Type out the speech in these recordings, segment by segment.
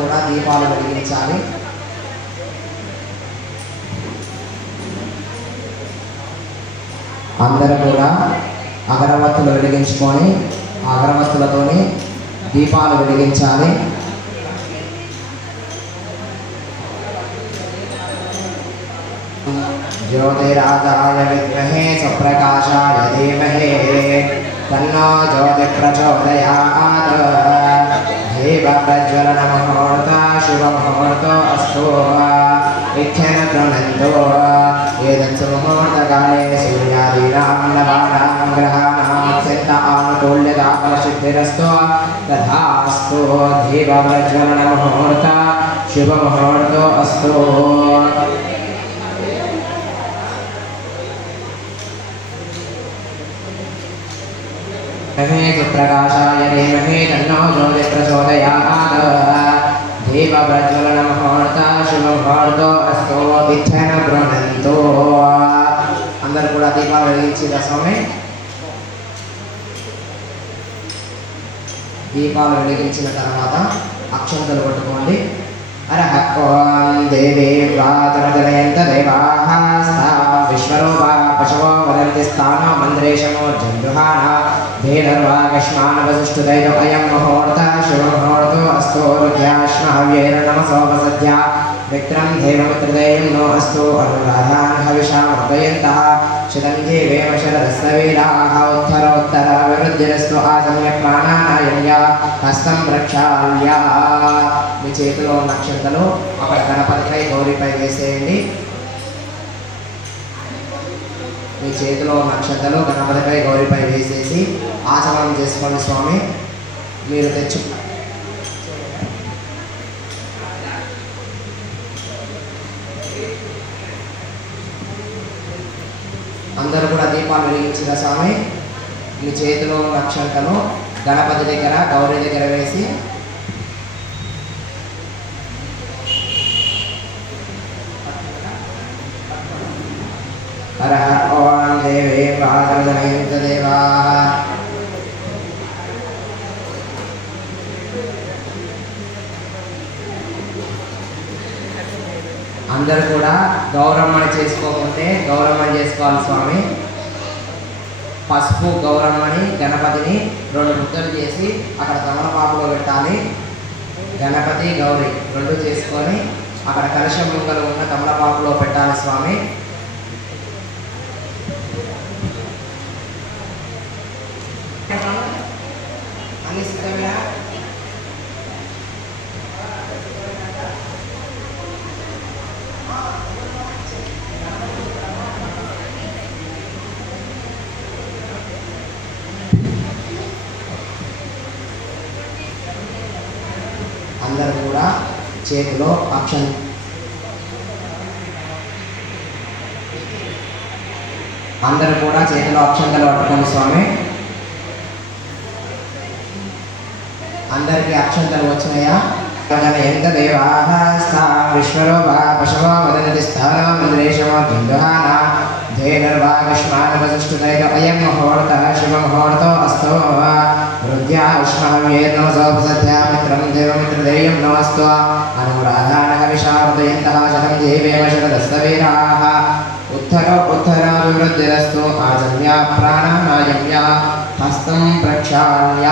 కూడా దీపాలు వెలిగించాలి. అందరూ కూడా అగరవత్తులు వెలిగించుకొని అగరవత్తులతోని దీపాలు వెలిగించాలి. ज्योतिरादाय विद्महे स्वप्रकाशाय धीमहि तन्नो ज्योति प्रचोदयात्। दीपप्रज्वलनमुहूर्तो शुभमुहूर्तो अस्तु इत्येन गृह्णन्तु। एतत्सु मुहूर्तकाले सूर्यादीनां नवानां ग्रहाणां अत्यन्त आनुकूल्यता फलसिद्धिरस्तु तथास्तु। दीपप्रज्वलनमुहूर्तो शुभमुहूर्तो अस्तु। प्रकाशाय धीमहि तन्नो ज्योति प्रचोदयात्। दीपप्रज्वलनमुहूर्तो शुभमुहूर्तो अस्तु इत्येन गृह्णन्तु। అందరూ కూడా దీపాలు వెలిగించిన స్వామి. దీపాలు వెలిగించిన తర్వాత అక్షంతలు పట్టుకోండి. అరహ ఓం దేవీ వాతరదనయంత దేవాః స్థా విశ్వరూపా పశవో వదంతి స్థానో మంద్రేశమో జందుహాన ధీరర్వాగష్మానవసుష్ఠుదైతో అయం ముహూర్త శుభముహూర్తో అస్తు రుద్యాశ్మహవ్యేన నమసోపసద్య విక్రం దేవమిత్రదేయం నో అస్తు అనురాధాన్ హవిషామర్దయంతః శతం జీవేమ శరదస్సవీరాः ఉత్తరోత్తర వివృద్ధిరస్తు ఆసమ్య ప్రాణానాయమ్య హస్తం ప్రక్షాళ్య. మీ చేతిలో ఉన్న అక్షంతలు అక్కడ గణపతిపై గౌరీపై వేసేయండి. మీ చేతిలో ఉన్న అక్షంతలు గణపతిపై గౌరీపై వేసేసి ఆచమనం చేసుకోండి స్వామి. మీరు తెచ్చు అందరూ కూడా దీపాలు వెలిగించిన స్వామి. మీ చేతిలో ఉన్న అక్షంతలు గణపతి దగ్గర గౌరీ దగ్గర వేసి హరః ఓం దేవీ వాతరదనయంత దేవాః అందరూ కూడా గౌరమ్మని చేసుకోకుంటే గౌరమ్మని చేసుకోవాలి స్వామి. పసుపు గౌరమ్మని గణపతిని 2 ముద్దలు చేసి అక్కడ తమలపాకులో పెట్టాలి. గణపతి గౌరీ 2 చేసుకొని అక్కడ కలశం ముంగలు ఉన్న తమలపాకులో పెట్టాలి స్వామి. అందరూ కూడా చేతిలో అక్షంతలు పట్టుకోండి స్వామి. అందరికీ అక్షంతలు వచ్చినాయా? ఎంత దేవాః స్థా విశ్వరూపా పశవో వదంతి స్థానో మంద్రేశమో జందుహాన ధీరర్వాగష్మానవసుష్ఠుదైతో అయం ముహూర్త శుభముహూర్తో అస్తు హృద్యాశ్మహవ్యేన నమసోపసద్య మిత్రం దేవమిత్రదేయం నమస్తు అనురాధాన హవిషామర్దయంతః శతం జీవేమ శరదస్సవీరాः ఉత్తర వివృద్ధిరస్తు ఆజమ్య ప్రాణానాయమ్య హస్తం ప్రక్షాళ్య.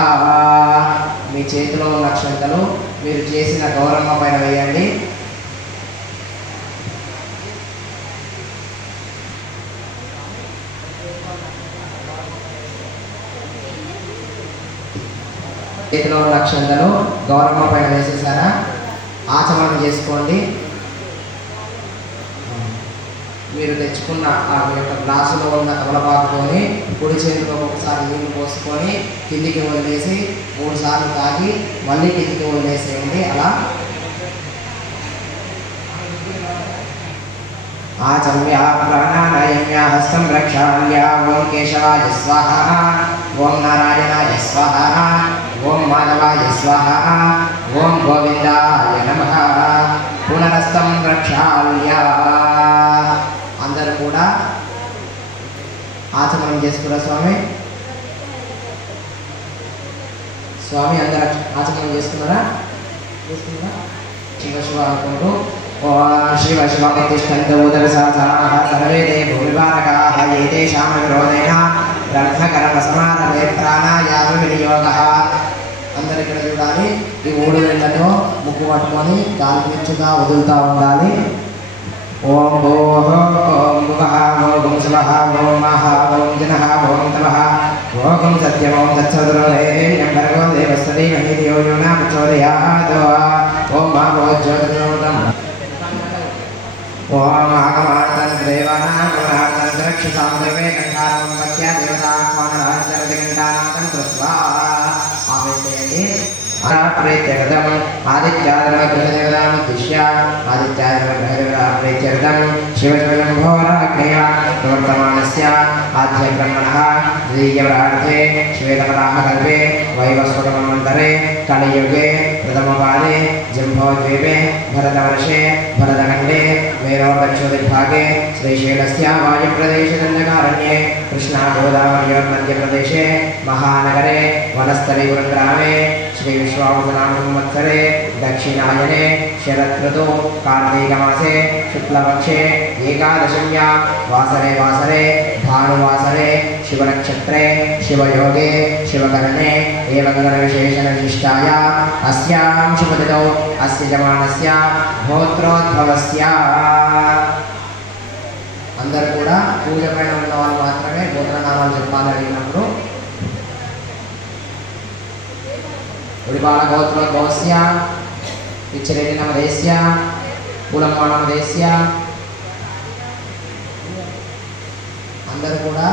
మీ చేతిలో ఉన్న అక్షంతలు మీరు చేసిన గౌరమ్మ పైన వేయండి. చేతిలో ఉన్న అక్షంతలు గౌరమ్మ పైన వేసేసారా? ఆచమనం చేసుకోండి. మీరు తెచ్చుకున్న ఆ యొక్క గ్లాసులో ఉన్న తమలపాకుతోని కుడి చేతిలో ఒకసారి నీళ్లు పోసుకొని కిందికి వదిలేసి 3 సార్లు తాగి మళ్ళీ కిందికి వదిలేసేయండి. అలా ఆచమ్య ప్రాణానాయమ్య హస్తం ప్రక్షాళ్య. ఓం కేశవాయ స్వాహ, ఓం నారాయణాయ స్వాహ, ఓం మాధవాయ స్వాహ, ఓం గోవిందాయ నమః. పునరస్తం ప్రక్షాళ్య. అందరూ కూడా ఆచమనం చేసుకురా స్వామి. స్వామి అందరూ ఆచమనం చేసుకున్నారా? शिव शिव अनुకుంటూ ఓం శివ శివ ప్రతిష్టంతు ఉదరసాసాః సర్వే తే భూమిపాలకాః ఏతేషాం విరోధేన బ్రహ్మకర్మ సమారభే ప్రాణాయామ వినియోగః. అందరు ఇక్కడ చూడాలి. ఈ 3 వేళ్లతో ముక్కు పట్టుకొని గాలి పీల్చుగా వదులుతూ ఉండాలి. ఓం భూః ఓం భువః ఓం శివః ఓం మహః ఓం జనః ఓం తపః ఓం సత్యం ఓం తత్సవితుర్వరేణ్యం భర్గో దేవस्य धीमहि धियो यो न प्रचोदयात्. ఓం భాగో జ్యోతిర్మృతం ఓం ఆగమార్తం దేవానాం గుణార్తం రక్షసాం దేవే కంఠారం మధ్య దేవతాత్మానరాజరతి కంఠానాథం కృత్వా ఆవేశయండి. ప్రేత్యగతం ఆదిత్యాదరగ్రహదేవతాముద్దిశ్య ఆదిత్యాదరగ్రహదేవతాప్రేత్యగతం శివశంభోరాగ్నేయ ప్రవర్తమానస్య ఆద్యబ్రహ్మణः ద్వితీయవరార్థే శ్వేతవరాహకల్పే వైవస్వతమన్వంతరే కలియుగే प्रथमपादे जम्बोद्वीपे भरतवर्षे भरतखण्डे मेरोदक्षिणदिग्भागे श्रीशैलस्य वायुप्रदेशदण्डकारण्ये कृष्णागोदावर्योर्मध्यप्रदेशे महानगरे वनस्थलीपुरग्रामे श्रीविश्वावसुनामसंवत्सरे दक्षिणायने शरदृतौ कार्तीकमासे शुक्लपक्षे एकादश्यां वासरे भानुवासरे शिवनक्षत्रे शिवयोगे शिवकरणे एवङ्गलविशेषणविशिष्टाया अस्यां शुभतिथौ अस्य जमानस्य గోత్రోద్భవస్య. అందరూ కూడా పూజ పైన ఉన్న వాళ్ళు మాత్రమే గోత్రనామాలు చెప్పాలి. అడిగినప్పుడు ఉడిపాల గోత్రోద్భవస్య పిచ్చిరెడ్డి నమదేశ్య పూలమ్మ నమదేశ్య. అందరూ కూడా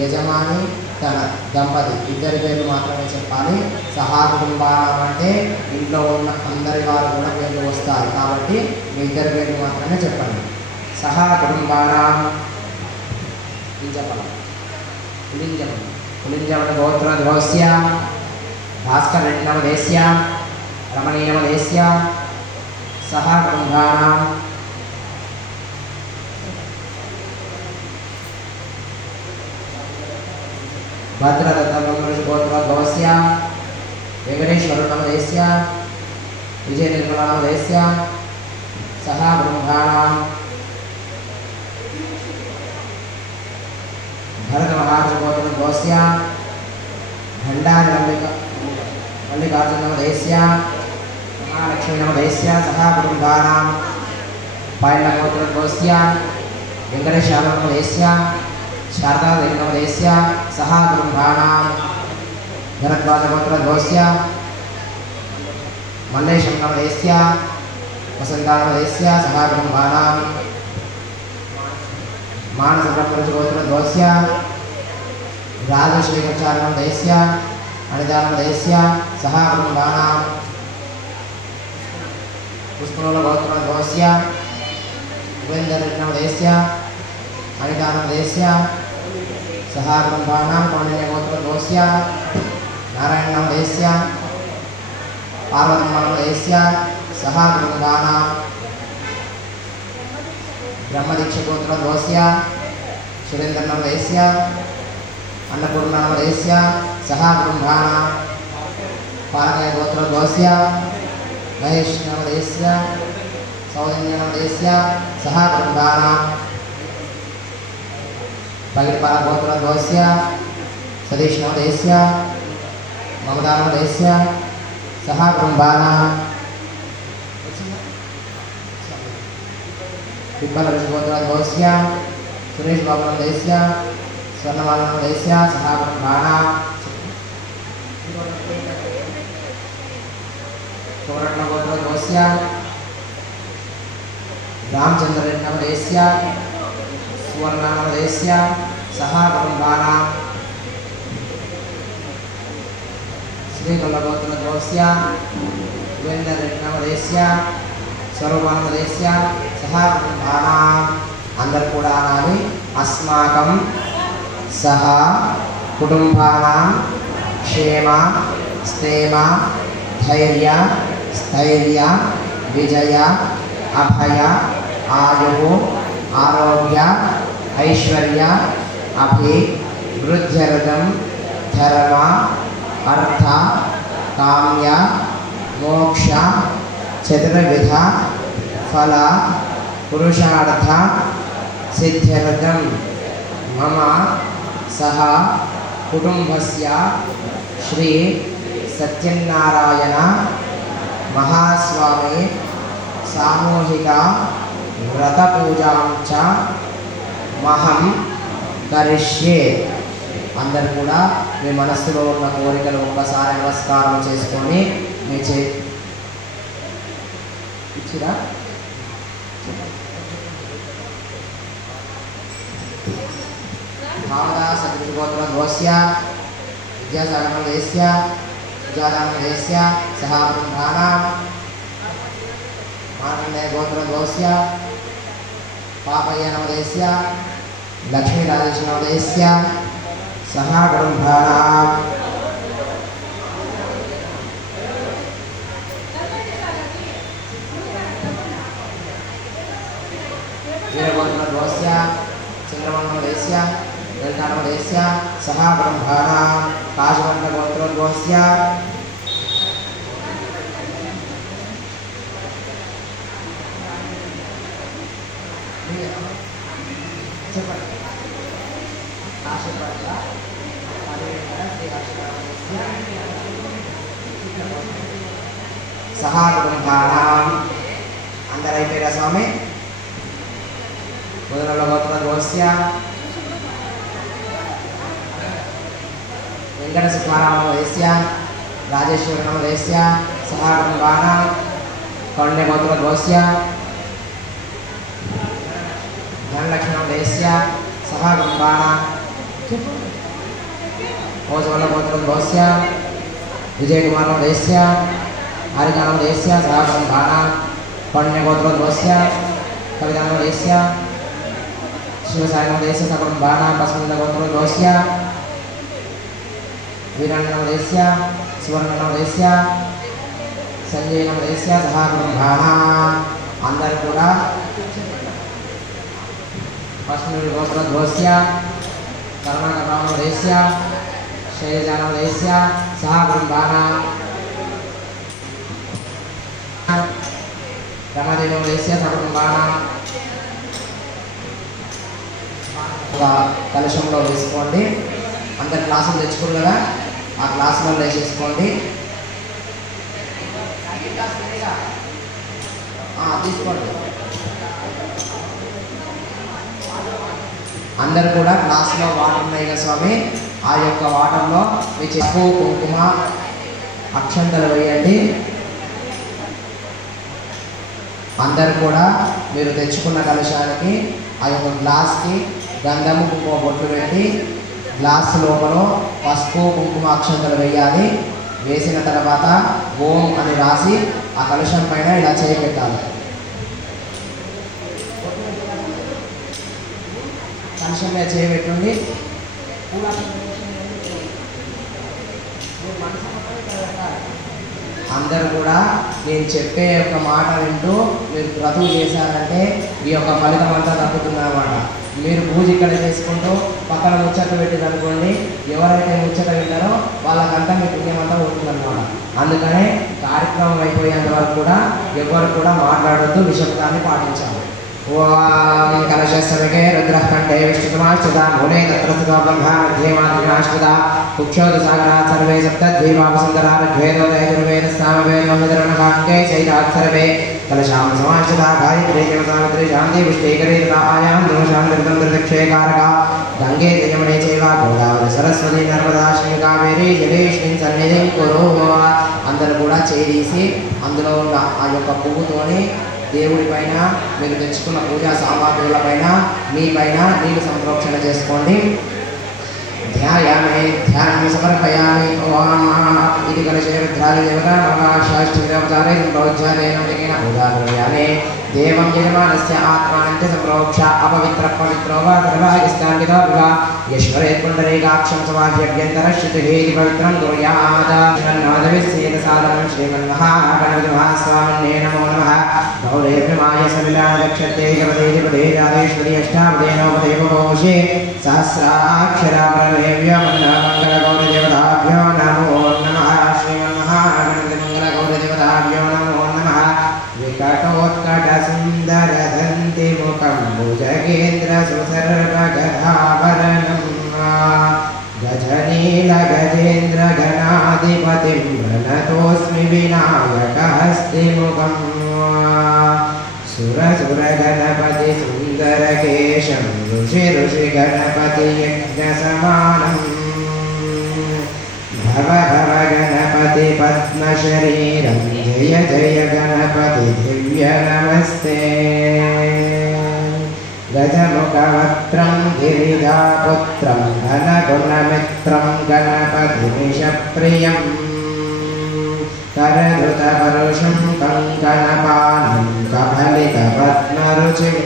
యజమాని తన దంపతి ఇద్దరి పేర్లు మాత్రమే చెప్పాలి. సహా కుటుంబానం అంటే ఇంట్లో ఉన్న అందరి వారు కూడా పేర్లు వస్తాయి కాబట్టి మీ ఇద్దరి పేర్లు మాత్రమే చెప్పండి. సహా కుటుంబానం పులింజవన గోత్రోద్భవస్య భాస్కర్ రెడ్డి నమదేశ్య రమణీ నమదేశ్య. సహా కుటుంబానం भद्रदत्तगोत्रोद्भवस्य वेंकटेश्वर नमदेश्य विजयनिर्मला नमदेश्य. सह ब्रह्माणां भरतमहाराजगोत्रोद्भवस्य भण्डारी मल्लिकार्जुन नमदेश्य महालक्ष्मी नमदेश्य. सह ब्रह्माणां पायलगोत्रोद्भवस्य वेंकटेश्वर नमदेश्य शारदादेवी नमदेश्य. सह ब्रह्माणां भरद्वाजगोत्रोद्भवस्य मल्लेशं नमदेश्य वसन्ता नमदेश्य. सह ब्रह्माणां मानसब्रह्मगोत्रोद्भवस्य राजश्रीगच्छार नमदेश्य अनिता नमदेश्य. सह ब्रह्माणां पुष्पनोलगोत्रोद्भवस्य उपेन्द्ररेड्डी नमदेश्य अनिता नमदेश्य. सह ब्रह्माणां कौण्डिन्यगोत्रोद्भवस्य नारायण नमदेश्य पार्वतम्मा नमदेश्य. सह ब्रह्माणां ब्रह्मदीक्षगोत्रोद्भवस्य सुरेन्द्र नमदेश्य अन्नपूर्णा नमदेश्य. सह ब्रह्माणां पालकगोत्रोद्भवस्य महेश नमदेश्य सौजन्य नमदेश्य. सह ब्रह्माणां पगिड़पाल गोत्रोद्भवस्य सतीश नमदेश्य ममता नमदेश्य. सह ब्रह्माणां पिप्पल गोत्रोद्भवस्य सुरेश बाबू नमदेश्य स्वर्णमाला नमदेश्य. सह ब्रह्माणां चौरट्न गोत्रोद्भवस्य रामचंद्र रेड्डी नमदेश्य सुवर्णा नमदेश्य. सह ब्रह्माणां श्रीगोलगोत्रोद्भवस्य उपेन्द्ररेड्डी नमदेश्य स्वरूपा नमदेश्य. सह ब्रह्माणां अंदर कूड़ा अनाली अस्माकं सह कुटुंबानां क्षेम स्थेम धैर्य स्थैर्य विजय अभय आयु आरोग्य ऐश्वर्य अभिवृद्ध्यर्थं धर्म अर्थ काम्य मोक्ष చతుర్విధ ఫల పురుషార్థ సిద్ధ్యర్థం మమ సహ కుటుంబస్య శ్రీ సత్యనారాయణ మహాస్వామి సామూహిక వ్రత పూజాం చ మహం కరిష్యే. అందరు కూడా మీ మనస్సులో ఉన్న కోరికలు ఒక్కసారి నమస్కారం చేసుకొని మీ ఇచ్చిరా భావదా సద్గోత్రోద్భవస్య విద్యాసాగరదేశ్య విద్యాదానదేశ్య సహ బృందానాం మార్కండేయ గోత్రోద్భవస్య పాపయ్యనవదేశ్య లక్ష్మీరాజేశ్వరనవదేశ్య సహ బృందానాం వీరగోత్రోద్భవస్య చంద్రమణదేశ్య లలితానవదేశ్య సహ బ్రహ్మాణాం కాశవంతగోత్రోద్భవస్య సహ బ్రహ్మాణాం. అందరైపోయారా స్వామి? మొదల గోత్రోద్భవస్య వెంకటసుబ్బారామదేశ్య రాజేశ్వరనవదేశ్య సహ బ్రహ్మాణాం కౌండ్యగోత్రోద్భవస్య ధనలక్ష్మీనవదేశ్య సహ బ్రహ్మాణాం ఓజవల్లగోత్రోద్భవస్య విజయకుమారనవదేశ్య హరికానవదేశ్య సహ బ్రహ్మాణాం కౌండ్యగోత్రోద్భవస్య కవితానవదేశ్య శివసాయనవదేశ్య సహ బ్రహ్మాణాం పస్మందగోత్రోద్భవస్య వీరన్నవదేశ్య సువర్ణనవదేశ్య సంజయనవదేశ్య సహ బ్రహ్మాణాం. అందరూ కూడా పశ్చిమ గోత్రోద్భవస్య కరుణాకరనవదేశ్య శైలజానవదేశ్య సహ బ్రహ్మాణాం రమాదేవినవదేశ్య సహ బ్రహ్మాణాం. కలశంలో వేసుకోండి. అందరు క్లాసులు తెచ్చుకోరు కదా, ఆ క్లాసులలో వేసేసుకోండి. తీసుకోండి. అందరు కూడా క్లాసులో వాటర్ ఉన్నాయి కదా స్వామి, ఆ యొక్క వాటర్లో మీ చెప్పు కుంకుమ అక్షంతలు వేయండి. అందరు కూడా మీరు తెచ్చుకున్న కలశానికి ఆ యొక్క గ్లాస్కి గంధము కుంకుమ బొట్లు పెట్టి గ్లాస్ లోపల పసుపు కుంకుమ అక్షంతలు వేయాలి. వేసిన తర్వాత ఓం అని రాసి ఆ కలశం పైన ఇలా చేయబెట్టాలి. కలశం మీద చేయబెట్టండి. అందరూ కూడా నేను చెప్పే యొక్క మాట వింటూ మీరు క్రతువు చేశారంటే ఈ యొక్క ఫలితం అంతా దక్కుతుందన్నమాట. మీరు పూజ ఇక్కడ చేసుకుంటూ పక్కన ముచ్చట పెట్టింది అనుకోండి, ఎవరైతే ముచ్చట వింటారో వాళ్ళకంతా మీ పుణ్యం అంతా ఉంటుందన్నమాట. అందుకనే కార్యక్రమం అయిపోయేంత వరకు కూడా ఎవరు కూడా మాట్లాడొద్దు, నిశ్శబ్దాన్ని పాటించాలి. ఓం కలశస్సమికే రుద్రకంఠే విష్ణుమాశ్రిత మూలే తత్రస్థితో బ్రహ్మ మధ్యేమాశ్రిత కుక్షోదసాగరాత్ సర్వే సప్తద్వీపావసుందరా ఋగ్వేదోదయజుర్వేద సామవేదోదరణకాంకే చైతాత్ సర్వే కలశాం సమాశ్రిత గాయత్రీ సావిత్రి శాంతి పుష్టీకరీ ఆయాం శాంతిక్షేకారక గంగే జయమణే చైవ గోదావరి సరస్వతి నర్మదా శ్రీ కావేరీ జలేష్మిన్ సన్నిధిం కురు. అందరూ కూడా చేసి అందులో ఉన్న ఆ యొక్క పువ్వుతోని దేవుడి పైన మీరు తెచ్చుకున్న పూజా సామాగ్రుల పైన మీ పైన నీళ్ళు సంప్రోక్షణ చేసుకోండి. ధ్యాయామి ధ్యానం సమర్పయామి. ఓం ఇది కలశే రుద్రాది దేవత మహాశాస్త్రవతారే సంప్రోజ్యాదేన పూజాద్రవ్యాన్ని దేవం యజమానస్య ఆత్మానంచ సంప్రోక్ష అపవిత్ర పవిత్రో వా సర్వాగస్తాన్వితో వివా ఈశ్వరే పుండరీకాక్షం సమాభ్యభ్యంతరశ్రుతిహేతి పవిత్రం కుర్యాత్. శ్రీమన్నాథవిశ్చేతసాదనం శ్రీమన్మహాగణపతి మహాస్వామిన్నే నమో నమః. గౌరేభ్యమాయ సలిలాదక్షతే జపదేతి పదే రాధేశ్వరి అష్టాపదే నవపదే భోషే సహస్రాక్షరా పరమేవ్య మంగళగౌరదేవతాభ్యో నమో నమః. శ్రీమన్మహాగణపతి మంగళగౌరదేవతాభ్యో నమో నమః. विकटोत्कटसुन्दरदन्तिमुखं भुजगेन्द्रसुसर्वगदाभरणं गजनीलगजेन्द्रगणाधिपतिं प्रणतोऽस्मि विनायकहस्तिमुखम् सुरसुरगणपति सुन्दरकेशं ऋषिगणपति यज्ञसमानम् भव भव गणपति पद्मशरीरं जय जय गणपति दिव्य नमस्ते गजमुखवक्त्रं गिरिजापुत्रं घनगुणमित्रं गणपतिमिषप्रियं करधृतपरुषं कङ्कणपाणिं कमलितपद्मरुचिं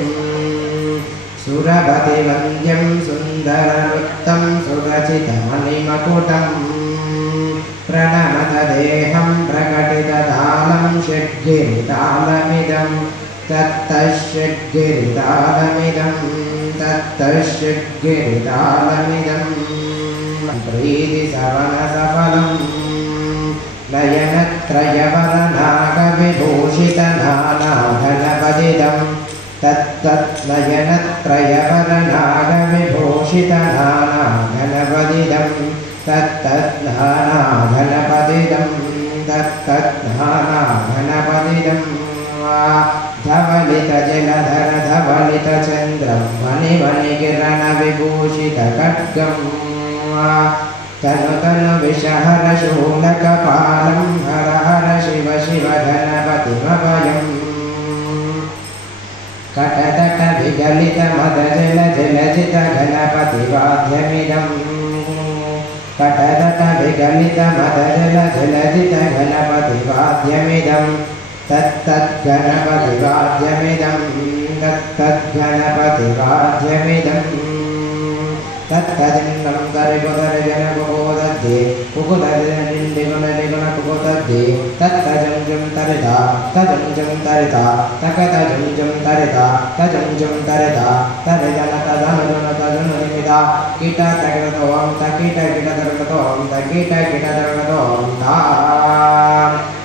सुरपतिवन्द्यं सुन्दरवृत्तं सुरचितमणिमकुटं प्रणमतदेहं प्रकटिततालं षड्गिरितालमिदं तत्तश्षड्गिरितालमिदं प्रीतिसवनसफलं नयनत्रयवरनागविभूषितनानाघनपदिदं तत्तत्नयनत्रयवरनागविभूषितनानाघनपदिदं तत्तत्नानाघनपदिदं धवलितजलधर धवलितचन्द्रं मणिमणिकिरणविभूषितखड्गं तनुतनुविषहरशूलकपालं हर हर शिव शिव गणपतिमभयम् कटतटविगलितमदजलजलजितगणपतिवाद्यमिदं कटतटविगलितमदजलजलजितगणपतिवाद्यमिदं तत्तद्गणपतिवाद्यमिदं तत्तदिन्नं करिपुदर्जनकुकुदद्ये कुकुदर्जनिण्डिगुणनिगुणकुकुदद्ये तत्तजं जं तरिता तजं जं तरिता तकतजं जं तरिता तजं जं तरिता तरिजनतदनुजनतदनुनिमिता कीटतकृतों तकीटकीटतरुणतों तकीटकीटतरुणतों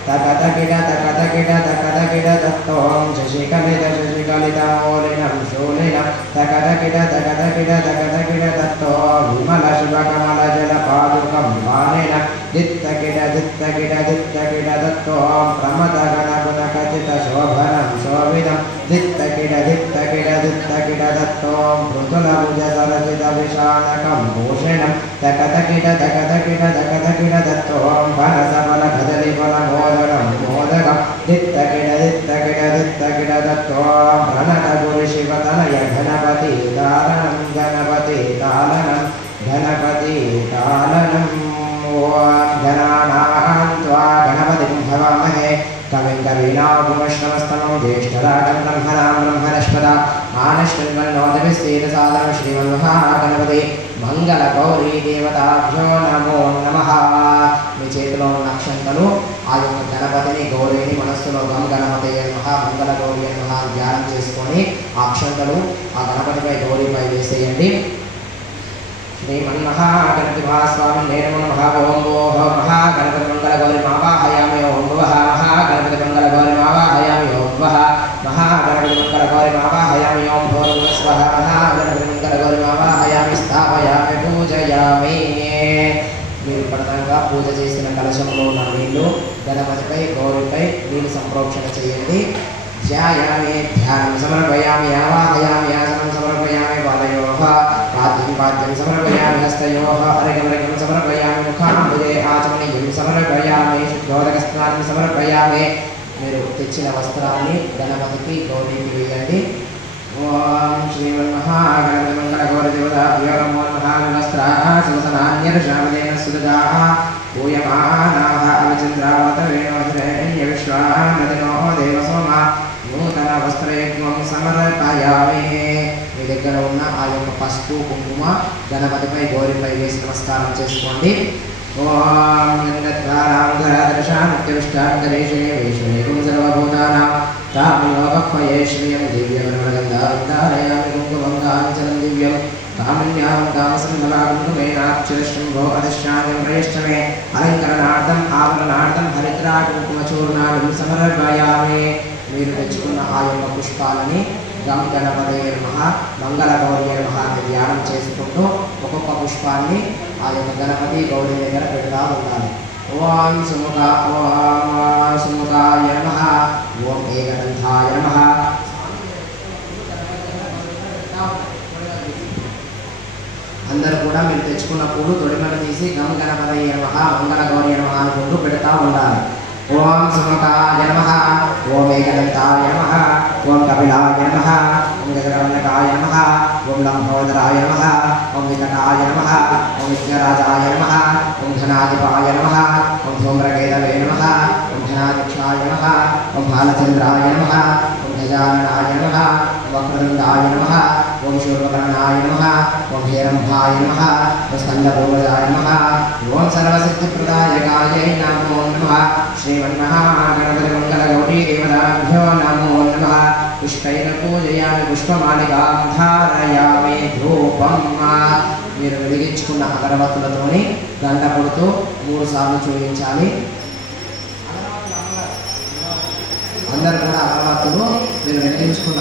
तकतकिटतकतकिटतकतकिटतत्तों शशिकलितशशिकलितमौलिनं शूलिनं तकतकिटतकतकिटतकतकिटतत्तों विमलशिवकमलजलपादुकं वाणिन दित्तकिटदित्तकिटदित्तकिटतत्तों प्रमथगणगुणकचितशोभनं शोभितं दित्तकिटदित्तकिटदित्तकिटतत्तों मृदुलभुजसरचितविशानकं भूषणं तकतकिटतकतकिटतकतकिटतत्तों फलसफलकदलीफलमोदनं मोदकं दित्तकिटदित्तकिटदित्तकिटतत्तों प्रणतगुरुशिवतनय गणपति तारणं गणपति तालनं गणपति तालनम् गणानां त्वा गणपतिं भवामहे कविं कवीनामुपमश्रवस्तमं ज्येष्ठराजं ब्रह्मणां ब्रह्मणस्पदा आनश्वन्वन्नोदभिस्तेजसादनं श्रीमन्महागणपते మంగళగౌరీ దేవతాభ్యో నమో నమః. మీ చేతిలో ఉన్న అక్షంతలు ఆ యొక్క గణపతిని గౌరీని మనస్సులో గం గణపతి నమః మంగళగౌరీ నమః ధ్యానం చేసుకొని ఆ అక్షంతలు ఆ గణపతిపై గౌరీపై వేసేయండి. శ్రీమన్మహాగణపతి మహాస్వామి నేనమో నమః. ఓం భోః మహాగణపతి మంగళగౌరీ మావాహయామి. ఓం భువః మహాగణపతి మంగళగౌరీ మావాహయామి. ఓం భువః మహాగణపతి మంగళగౌరీ మావాహయామి. ఓం భూర్భువస్వః మహాగణపతి మంగళగౌరీ మావాహయామి. స్థాపయామి పూజయామి. మీరు ప్రధానంగా పూజ చేసిన కలశంలో ఉన్న నీళ్లు గణపతిపై గౌరీపై నీళ్ళు సంప్రోక్షణ చేయండి. ధ్యాయామి ధ్యానం సమర్పయామి. ఆవాహయామి ఆసనం సమర్పయామి. పాదయోః పాద్యం పాద్యం సమర్పయామి. హస్తయోః అర్ఘ్యం సమర్పయామి. ముఖాంబుజే ఆచమనీయం సమర్పయామి. శుద్ధోదకస్నానం సమర్పయామి. మీరు తెచ్చిన వస్త్రాన్ని గణపతికి గౌరీకి వేయండి. ఓం శ్రీమన్మహాగణపతి మంగళగౌరదేవతాభ్యో నమో నమః. వస్త్రాసనాన్యర్షామదేన సుదజాః పూయమానాః అవిచంద్రావతవేణోశ్రేణ్య విశ్వానదినో దేవసోమా నూతన వస్త్రయజ్ఞం సమర్పయామి. మీ దగ్గర ఉన్న ఆ యొక్క పసుపు కుంకుమ గణపతిపై గౌరీపై వేసి నమస్కారం చేసుకోండి. ఓం లింగద్వారాంగరాదర్శానిత్యవిష్టాంగరేషే వేష్మేకం సర్వభూతానాం తామిలోకపయే శ్రియం దివ్యవరగంధారుద్ధారయామి. కుంకుమం కాంచనం దివ్యం కామన్యాం కామసంభవాకుంకుమేనాక్షరశంభో అదశ్యాన్యం ప్రయశ్చమే. అలంకరణార్థం ఆవరణార్థం హరిద్రా కుంకుమచూర్ణాన్ని సమర్పయామి. మీరు తెచ్చుకున్న ఆ యొక్క పుష్పాలని గం గణపతయే నమః మంగళ గౌరీ నమః అని ధ్యానం చేసుకుంటూ ఒక్కొక్క పుష్పాన్ని ఆ యొక్క గణపతి గౌరీ దగ్గర పెడతా ఉండాలి. ఓం సుముఖాయ నమః, ఓం ఏకదంతాయ నమః. అందరూ కూడా మీరు తెచ్చుకున్న పూలు తొడిమల తీసి గం గణపతయే నమః మంగళ గౌరీ నమః అనుకుంటూ పెడతా ఉండాలి. ఓం సుముఖాయ నమః, ఓం ఏకదంతాయ నమః, ఓం కపిలాయ నమః, ఓం గజకర్ణకాయ నమః, ఓం లంబోదరాయ నమః, ఓం వికటాయ నమః, ఓం విఘ్నరాజాయ నమః, ఓం ధనాధిపాయ నమః, ఓం ధూమ్రకేతవే నమః, ఓం ధనాధ్యక్షాయ నమః, ఓం బాలచంద్రాయ నమః, ఓం గజాననాయ నమః, ఓం వక్రతుండాయ నమః, ఓం శూర్పకర్ణాయ నమః, ఓం హేరంభాయ నమః, ఓం స్కందపూర్వజాయ నమః, ఓం సర్వసిద్ధిప్రదాయకాయై నమో నమః. శ్రీమన్మహాగణపతి మంగళగౌరీ దేవతాభ్యో నమో నమః. పుష్పైన పూజయామి, పుష్పమాలికాం ధారయామి, ధూపం. మీరు వెలిగించుకున్న అగరబత్తులతోని గంట కొడుతూ 3 సార్లు చూపించాలి. అందరు కూడా అగరబత్తులు మీరు వెలిగించుకున్న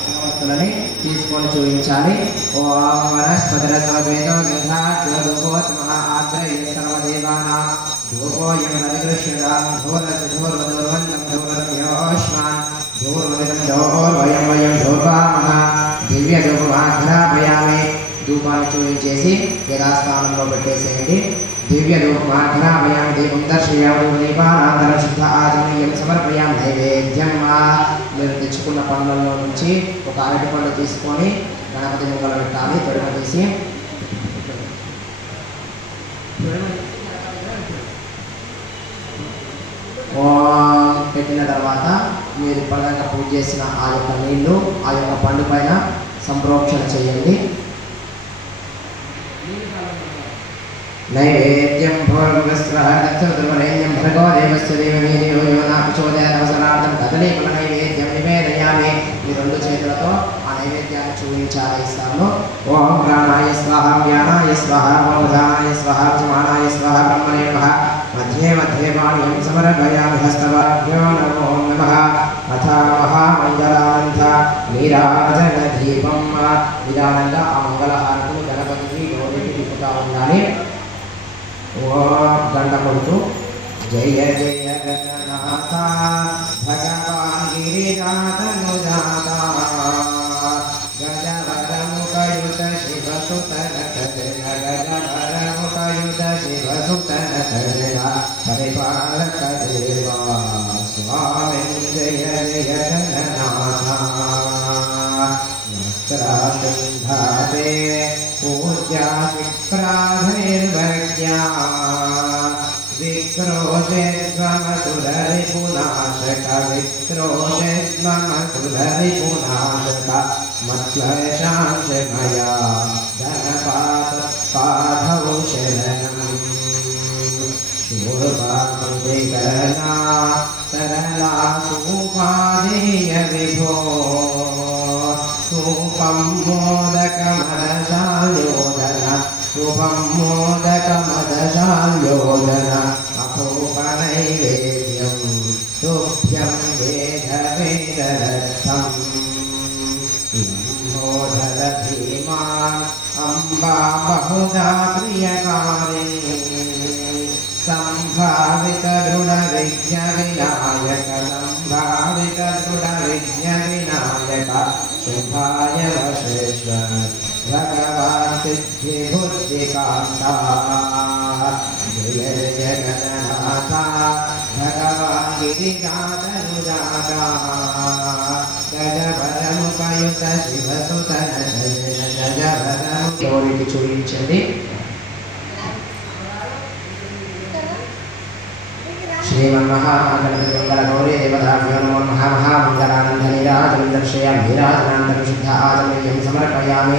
అగరబత్తులని తీసుకొని చూపించాలి. ఓం వనస్పతిరసమద్వైతో గంధాద్యోగోత్మః ఆగ్రహే సర్వదేవానాం ధూపోయం నదిగృహ్యతాం ధూర్వధూర్వధూర్వంతం ధూర్వధూర్యోష్మాన్ ధూర్వమిదం ధూర్వయం వయం ధూర్వామః. దివ్య ధూపమాఘ్రాపయామి. ధూపాన్ని చూపించేసి యథాస్థానంలో పెట్టేసేయండి. దివ్య ధూపమాఘ్రాపయామి, దీపం దర్శయామి, దీపానంతరం శుద్ధ ఆచమనీయం సమర్పయామి. నైవేద్యం. మీరు తెచ్చుకున్న పండ్లలో నుంచి ఒక అరటి పండు తీసుకొని గణపతి ముంగల పెట్టాలి. తొడిమ తీసి పెట్టిన తర్వాత మీరు ఇప్పటిదాకా పూజ చేసిన ఆ యొక్క నీళ్లు ఆ యొక్క పండు పైన సంప్రోక్షణ చేయండి. నైవేద్యం భోర్గస్త్రహర్దక్షుర్వరేణ్యం భర్గో దేవస్య దేవమీ దేవో యోనా ప్రచోదయాదవసనార్థం కదలీఫల నైవేద్యం నివేదయామి. ఈ 2 చేతులతో ఆ నైవేద్యాన్ని చూపించాలి. ఇస్తాను. ఓం ప్రాణాయ స్వాహ, వ్యానాయ స్వాహ, ఓం ఉదానాయ స్వాహ, సమానాయ స్వాహ, బ్రహ్మణే నమః. మధ్యే మధ్యే పాణ్యం సమర్పయామి, హస్తవాభ్యో నమో నమః. అథ మహామంగళానంద నీరాజన దీపం. నిదానంగా ఆ మంగళహారతులు గణపతికి గౌరీకి తిప్పుతా ఉండాలి. గంట కొడుతూ జయ జయ గణనాథ భగవాన్ గిరిజాతనుజాత గజవరముఖయుత శివసుతనకజన గజవరముఖయుత శివసుతనకజన పరిపాలక దేవా స్వామి జయ జయ గణనాథ. వస్త్రాశుంధాతే పూజ్యా ప్రాధైర్వజ్ఞా విక్రోషేద్వమసురరిపునాశక విక్రోషేద్వమసురరిపునాశక మత్క్లేశాంశమయా ధనపాదౌ శరణం. శూర్పాకృతికరణా సరళా సూపాదేయ విభో సూపం మోదకమదశాల్యోదన శుభం మోదకమదశాల్యోదన అపోపనైవేద్యం తుభ్యం వేద వేదరథం. లంబోదర భీమా అంబా బహుధా ప్రియకారిణి సంభావిత దృఢ విజ్ఞ వినాయక సంభావిత దృఢ విజ్ఞ వినాయక శుభాయ వశేశ్వర భగవాన్ సిద్ధి బుద్ధికాంత. జయ జయ గణనాథ భగవాన్ గిరిజాతనుజాత గజవరముఖయుత శివసుతన గజవరము. గౌరీకి చూపించండి. శ్రీమన్మహాగణపతి మంగళ గౌరీ దేవతాభ్యో నమో నమః. మహామంగళానంద నీరాజనం దర్శయామి, నీరాజనానందరం శుద్ధ ఆచమనీయం సమర్పయామి.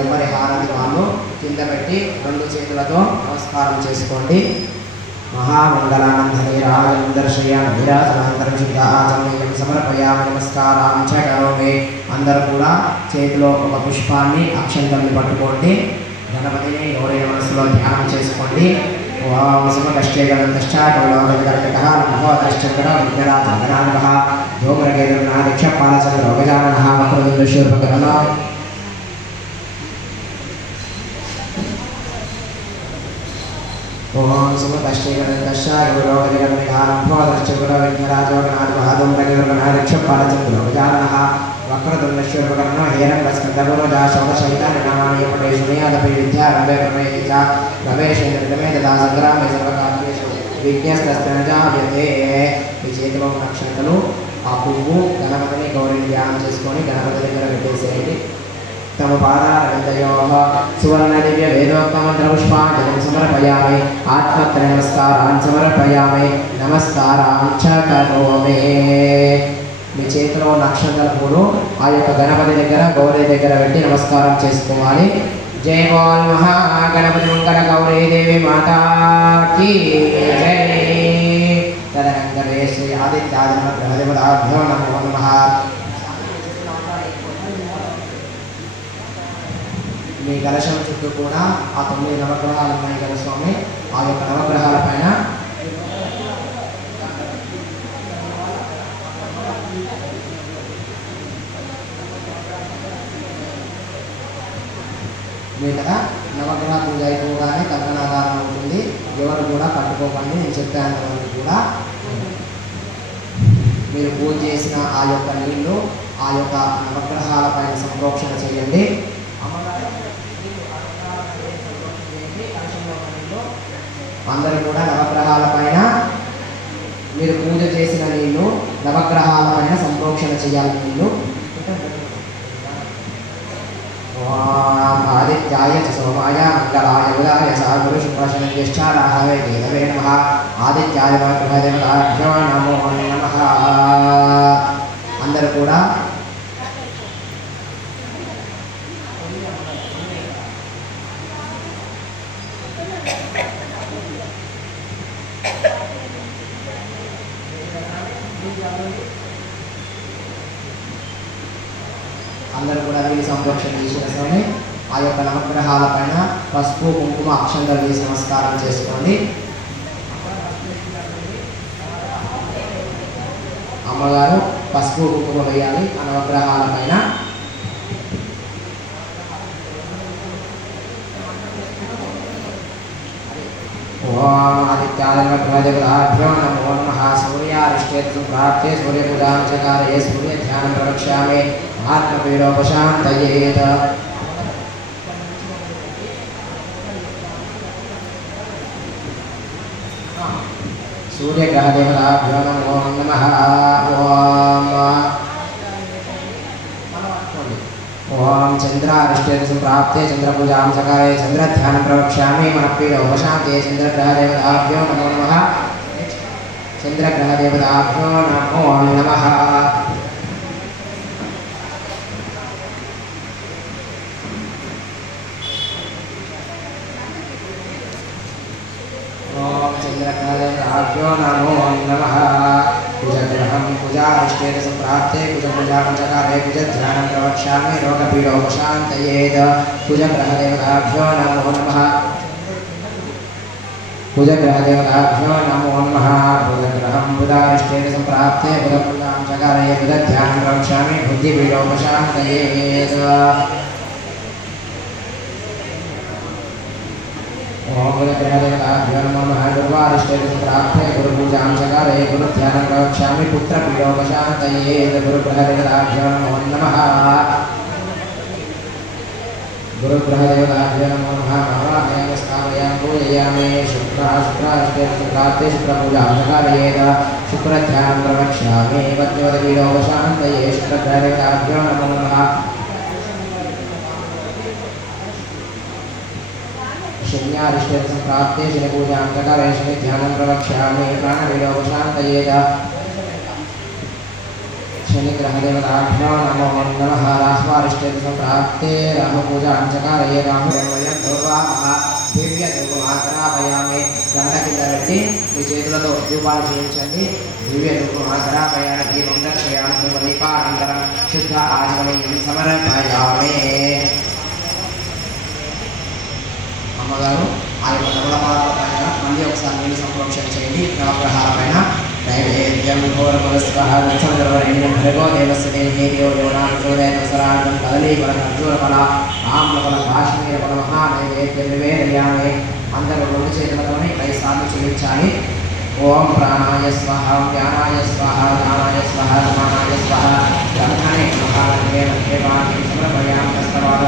ఎవరి హారతి వాళ్ళు కింద పెట్టి 2 చేతులతో నమస్కారం చేసుకోండి. మహామంగళానంద నీరాజనం దర్శయామి, నీరాజనానందరం శుద్ధ ఆచమనీయం సమర్పయామి. నమస్కారం చ కరోమి. అందరూ కూడా చేతిలో ఒక పుష్పాన్ని అక్షంతల్ని పట్టుకోండి. గణపతిని గౌరీ మనసులో ధ్యానం చేసుకోండి. ఓం సుమకష్టేకదంతశ్చాకవిలోకవికర్ణకః నమోదశ్చక్ర విఘ్నరాజగణానకః ధూమ్రకేతుర్నాదిక్షపాలచంద్రోగజాననः వక్రదుండశూర్పకర్ణో ఓం సుమకష్టేకదంతశ్చాకవిలోకవికర్ణకః నమోదశ్చక్ర విఘ్నరాజగణానకః ధూమ్రకేతుర్నాదిక్షపాలచంద్రోగజాననः వక్రదుండశూర్పకర్ణో హేరంగస్కందగురుజా శోకశైతాని నామాని పటేశునియాదపి విద్యారంభే ప్రమేయ ప్రవేశేంద్రమే తదా సంగ్రామే సర్వకార్యేషు విజ్ఞస్తస్తంజావ్యతే. ఈ చేతిలో ఉన్న అక్షంతలు ఆ పువ్వు గణపతిని గౌరిని ధ్యానం చేసుకొని గణపతి దగ్గర పెట్టేసేయండి. తమ పాదారవిందయో సువర్ణ దివ్య వేదోక్తమంత్ర పుష్పాంజలిం సమర్పయామి. ఆత్మత్రయ నమస్కారాన్ సమర్పయామి. నమస్కారాన్ చ కరోమి. మీ చేతిలో ఉన్న అక్షంతల పూలు ఆ యొక్క గణపతి దగ్గర గౌరీ దగ్గర పెట్టి నమస్కారం చేసుకోవాలి. జై బోల్ మహాగణపతి మంగళ గౌరీ దేవి మాతా కీ జై. తదనంతరే శ్రీ ఆదిత్యాదినమగ్రహదేవతాభ్యో నమో నమః. మీ కలశం చుట్టూ కూడా ఆ 9 నవగ్రహాలు ఉన్నాయి కదా స్వామి. ఆ యొక్క నవగ్రహాల పైన మీ కదా నవగ్రహ పూజ అయిపోగానే కంకణాధారణ అవుతుంది. ఎవరు కూడా పట్టుకోకండి. నేను చెప్పేంతవరకు కూడా మీరు పూజ చేసిన ఆ యొక్క నీళ్లు ఆ యొక్క నవగ్రహాల పైన సంప్రోక్షణ చేయండి. అందరూ కూడా నవగ్రహాల పైన మీరు పూజ చేసిన నీళ్లు నవగ్రహాల పైన సంప్రోక్షణ చేయాలి. నీళ్లు ఆదిత్యాయ చ సోమాయ మంగళాయ బుధాయ చ గురు శుక్ర శని జ్యేష్ఠారాహవే కేతవే నమః. ఆదిత్యాయ గ్రహదేవతాభ్యో నమో నమః. అందరూ కూడా వీరి సంరక్షణ చేసిన స్వామి ఆ యొక్క నవగ్రహాల పైన పసుపు కుంకుమ అక్షంతలు వేసి నమస్కారం చేసుకోండి. అమ్మగారు పసుపు కుంకుమ వేయాలి ఆ నవగ్రహాల పైన. ఓం ఆదిత్యాదిత్యాభ్యో నమో నమః. సూర్యారిష్టేతు ప్రాప్తే సూర్యపూజాం చకారయే. సూర్యధ్యానం ప్రవక్ష్యామి. ఆత్మపీడోపశాంతయేత. సూర్యగ్రహదేవతాభ్యో నమో నమః. ఓం చంద్రారిష్టేతు ప్రాప్తే చంద్రపూజాం చకారయే. చంద్రధ్యానం ప్రవక్ష్యామి. మనఃపీడోపశాంతయే. చంద్రగ్రహదేవతాభ్యో నమో నమః. చంద్రగ్రహదేవతాభ్యో నమో నమః. చంద్రగ్రహదేవతాభ్యో నమో నమః. కుజగ్రహం కుజారిష్టేతు సంప్రాప్తే కుజపూజాం చకారయే. కుజధ్యానం ప్రవక్ష్యామి. రోగపీడోపశాంతయేత. కుజగ్రహదేవతాభ్యో నమో నమః. కుజగ్రహదేవతాభ్యో నమో నమః. కుజగ్రహం కుజారిష్టేతు సంప్రాప్తే కుజపూజాం చకారయే. కుజధ్యానం ప్రవక్ష్యామి. బుద్ధిపీడోపశాంతయేత. ఓం కుజగ్రహదేవతాభ్యో నమో నమః. గురువారిష్టేతు సంప్రాప్తే గురుపూజాం చకారయే. గురుధ్యానం ప్రవక్ష్యామి. పుత్రపీడోపశాంతయేత. గురుగ్రహదేవతాభ్యో నమో నమః. గురుగ్రహదేవతాభ్యో నమో నమః. ఆవాహయామి స్థాపయామి పూజయామి. శుక్రారిష్టేతు సంప్రాప్తే శుక్రపూజాం చకారయేత. శుక్రధ్యానం ప్రవక్ష్యామి. పద్మవదపీడోపశాంతయే. శుక్రగ్రహదేవతాభ్యో నమో నమః. శన్యారిష్టేతు సంప్రాప్తే శనిపూజాం చకారయే. శనిధ్యానం ప్రవక్ష్యామి. ప్రాణపీడోపశాంతయేత. శనిగ్రహదేవతాభ్యో నమో నమః. రాహ్వారిష్టేతు సంప్రాప్తే రాహుపూజాం చకారయే. రాహుదేవయం దౌర్వామః. దివ్య ధూపమాగ్రాపయామి. గంట కింద పెట్టి మీ చేతులతో దీపాలు చేయించండి. దివ్య ధూపమాగ్రాపయామి. దీపం దర్శయామి. ధూపదీపానంతరం శుద్ధ ఆచమనీయం సమర్పయామి. అమ్మగారు ఆ యొక్క తమలపాకుల పైన మళ్ళీ ఒకసారి నీళ్ళు సంప్రోక్షణ చేయండి. నవగ్రహాల పైన నైవేద్యం ఘోరపురస్వహంగర్వరేణ్యం భర్గో దేవస్య దేహే దేవో యోనాచోదయస్వరాగం కదలీఫల ఖర్జూరఫల ఆమ్రఫల కాశ్మీర ఫల మహానైవేద్యం నివేదయామి. అందరూ రెండు చేతులతోనే 5 సార్లు చెల్లించాలి. ఓం ప్రాణాయ స్వహ ధ్యానాయ స్వహ ధానాయ స్వహ సమానాయ స్వహ బ్రహ్మణే మహానగే నమః సమర్పయామి.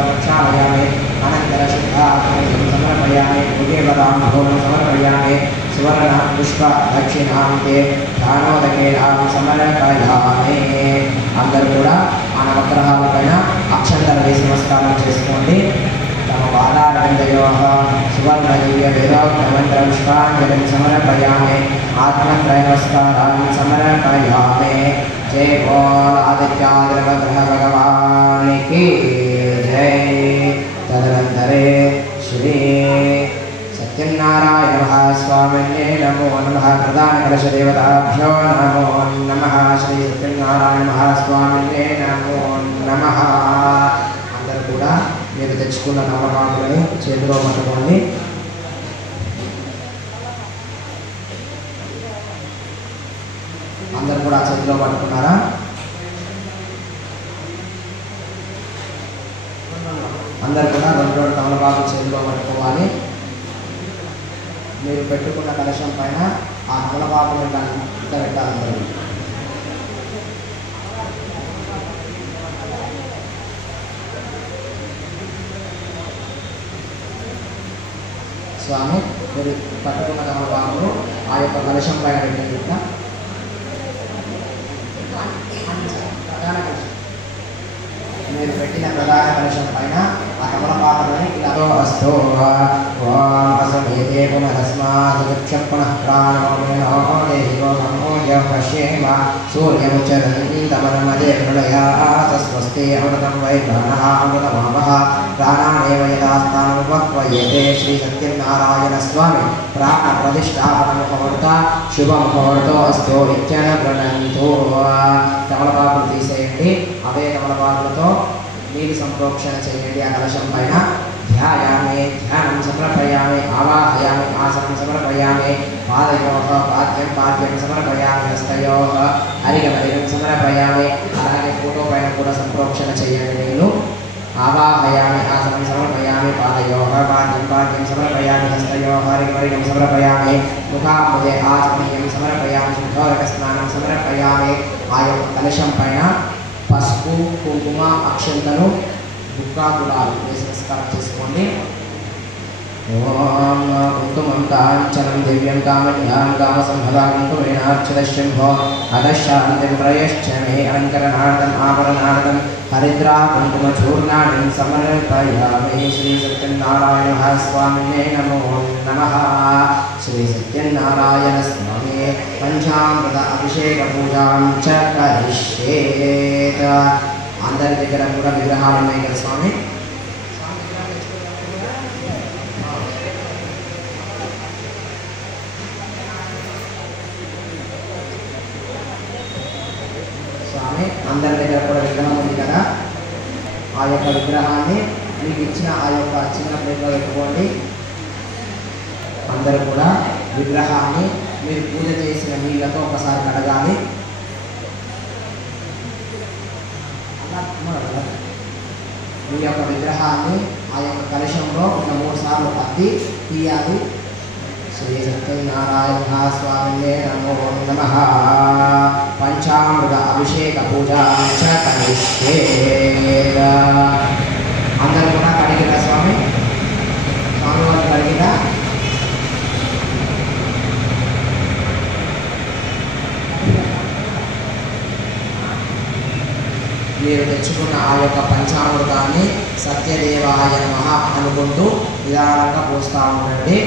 ప్రక్షాళయామి. అనంతర శుద్ధాత్మయం సమర్పయామి. భూదేవతాం భోగం సమర్పయామి. సువర్ణ పుష్ప దక్షిణాంతే ప్రాణోదకేలాం సమర్పయామి. అందరూ కూడా ఆ నవగ్రహాల పైన అక్షంతలు వేసి నమస్కారం చేసుకోండి. తమ పాదారవిందయోః సువర్ణ దివ్య వేదోక్తమంత్ర పుష్పాంజలిం సమర్పయామి. ఆత్మత్రయ నమస్కారాన్ని సమర్పయామి. జై బోల్ ఆదిత్యాగ్రహ భగవానికి జై. తదనంతరే శ్రీ సత్యనారాయణ మహాస్వామినే నమో నమః. ప్రధాన కలశ దేవతాభ్యో నమో నమః. శ్రీ సత్యనారాయణ మహాస్వామినే నమో నమః. అందరూ కూడా మీరు తెచ్చుకున్న నవమాకులని చేతిలో పట్టుకోండి. అందరూ కూడా చేతిలో పట్టుకున్నారా? అందరూ కూడా 2 తమలపాకు చేతిలో పట్టుకోవాలి. మీరు పెట్టుకున్న కలశం పైన ఆ తమలపాకులు పెట్టాలి. అందరూ స్వామి మీరు పట్టుకున్న తమలపాకులు ఆ యొక్క కలశం పైన పెట్టండి. మీరు పెట్టిన ప్రధాన కలశం పైన ఆ తమలపాకులని ఇలా అస్తో అసమేతే పునరస్మాత్క్షం పునః ప్రాణోమేనో దేహివో నమోజ పశ్యేమ సూర్యముచ్చరంతమనమదే ప్రళయాత స్వస్తి అమృతం వై ప్రాణః అమృతమావః ప్రాణానేవ యథాస్థానముపక్వయతే. శ్రీ సత్యనారాయణ స్వామి ప్రాణ ప్రతిష్టాపన ముహూర్త శుభ ముహూర్తో అస్తో నిత్యన ప్రణంతో. తమలపాకులు తీసేయండి. అవే తమలపాకులతో నీటి సంప్రోక్షణ చేయండి. ఆ కలశం పైన ధ్యాయామి. ధ్యానం సమర్పయామి. ఆవాహయామి. ఆసనం సమర్పయామి. పాదయోః పాద్యం సమర్పయామి. హస్తయోః అరిగమరిగం సమర్పయామి. అలాగే ఫోటో పైన కూడా సంప్రోక్షణ చేయండి. నీళ్ళు ఆవాహయామి. ఆసనం సమర్పయామి. పాదయోః పాద్యం సమర్పయామి. హస్తయోః అరిగమరిగం సమర్పయామి. ముఖాముదే ఆచమనీయం సమర్పయామి. శుద్ధోదక స్నానం సమర్పయామి. ఆ యొక్క కలశం పైన పసుపు కుంకుమ అక్షంతలు బుక్కాకులాలు వేసి నమస్కారం చేసుకోండి. ఓం కుంకుమం కాంచనం దివ్యం కామన్యాం కామసంభవాం కుంకుమేనార్చిత శంభో అదశాంతిం ప్రయశ్చమే అలంకరణార్థం ఆభరణార్థం హరిద్రా కుంకుమచూర్ణాన్ని సమర్పయామి. శ్రీ సత్యనారాయణ మహాస్వామినే నమో నమః. శ్రీ సత్యనారాయణ స్వామి పంచామృత అభిషేక పూజాం చ కరిష్యేత. అందరి దగ్గర కూడా విగ్రహాలు ఉన్నాయి కదా స్వామి. స్వామి అందరి దగ్గర కూడా విగ్రహం ఉంది కదా. ఆ యొక్క విగ్రహాన్ని మీకు ఇచ్చిన ఆ యొక్క చిన్న ప్లేట్లో పెట్టుకోండి. అందరూ కూడా విగ్రహాన్ని మీరు పూజ చేసిన నీళ్ళతో ఒకసారి కడగాలి. మీ యొక్క విగ్రహాన్ని ఆ యొక్క కలశంలో ఒక 3 సార్లు అద్ది తీయాలి. శ్రీ సత్యనారాయణ స్వామినే నమో నమః. పంచామృత అభిషేక పూజ కరిష్యేత. అందరూ కూడా కడిగిరా స్వామి? స్వామివారు కడిగిరా? మీరు తెచ్చుకున్న ఆ యొక్క పంచామృతాన్ని సత్యదేవాయ నమః అనుకుంటూ నిదానంగా పోస్తూ ఉండండి.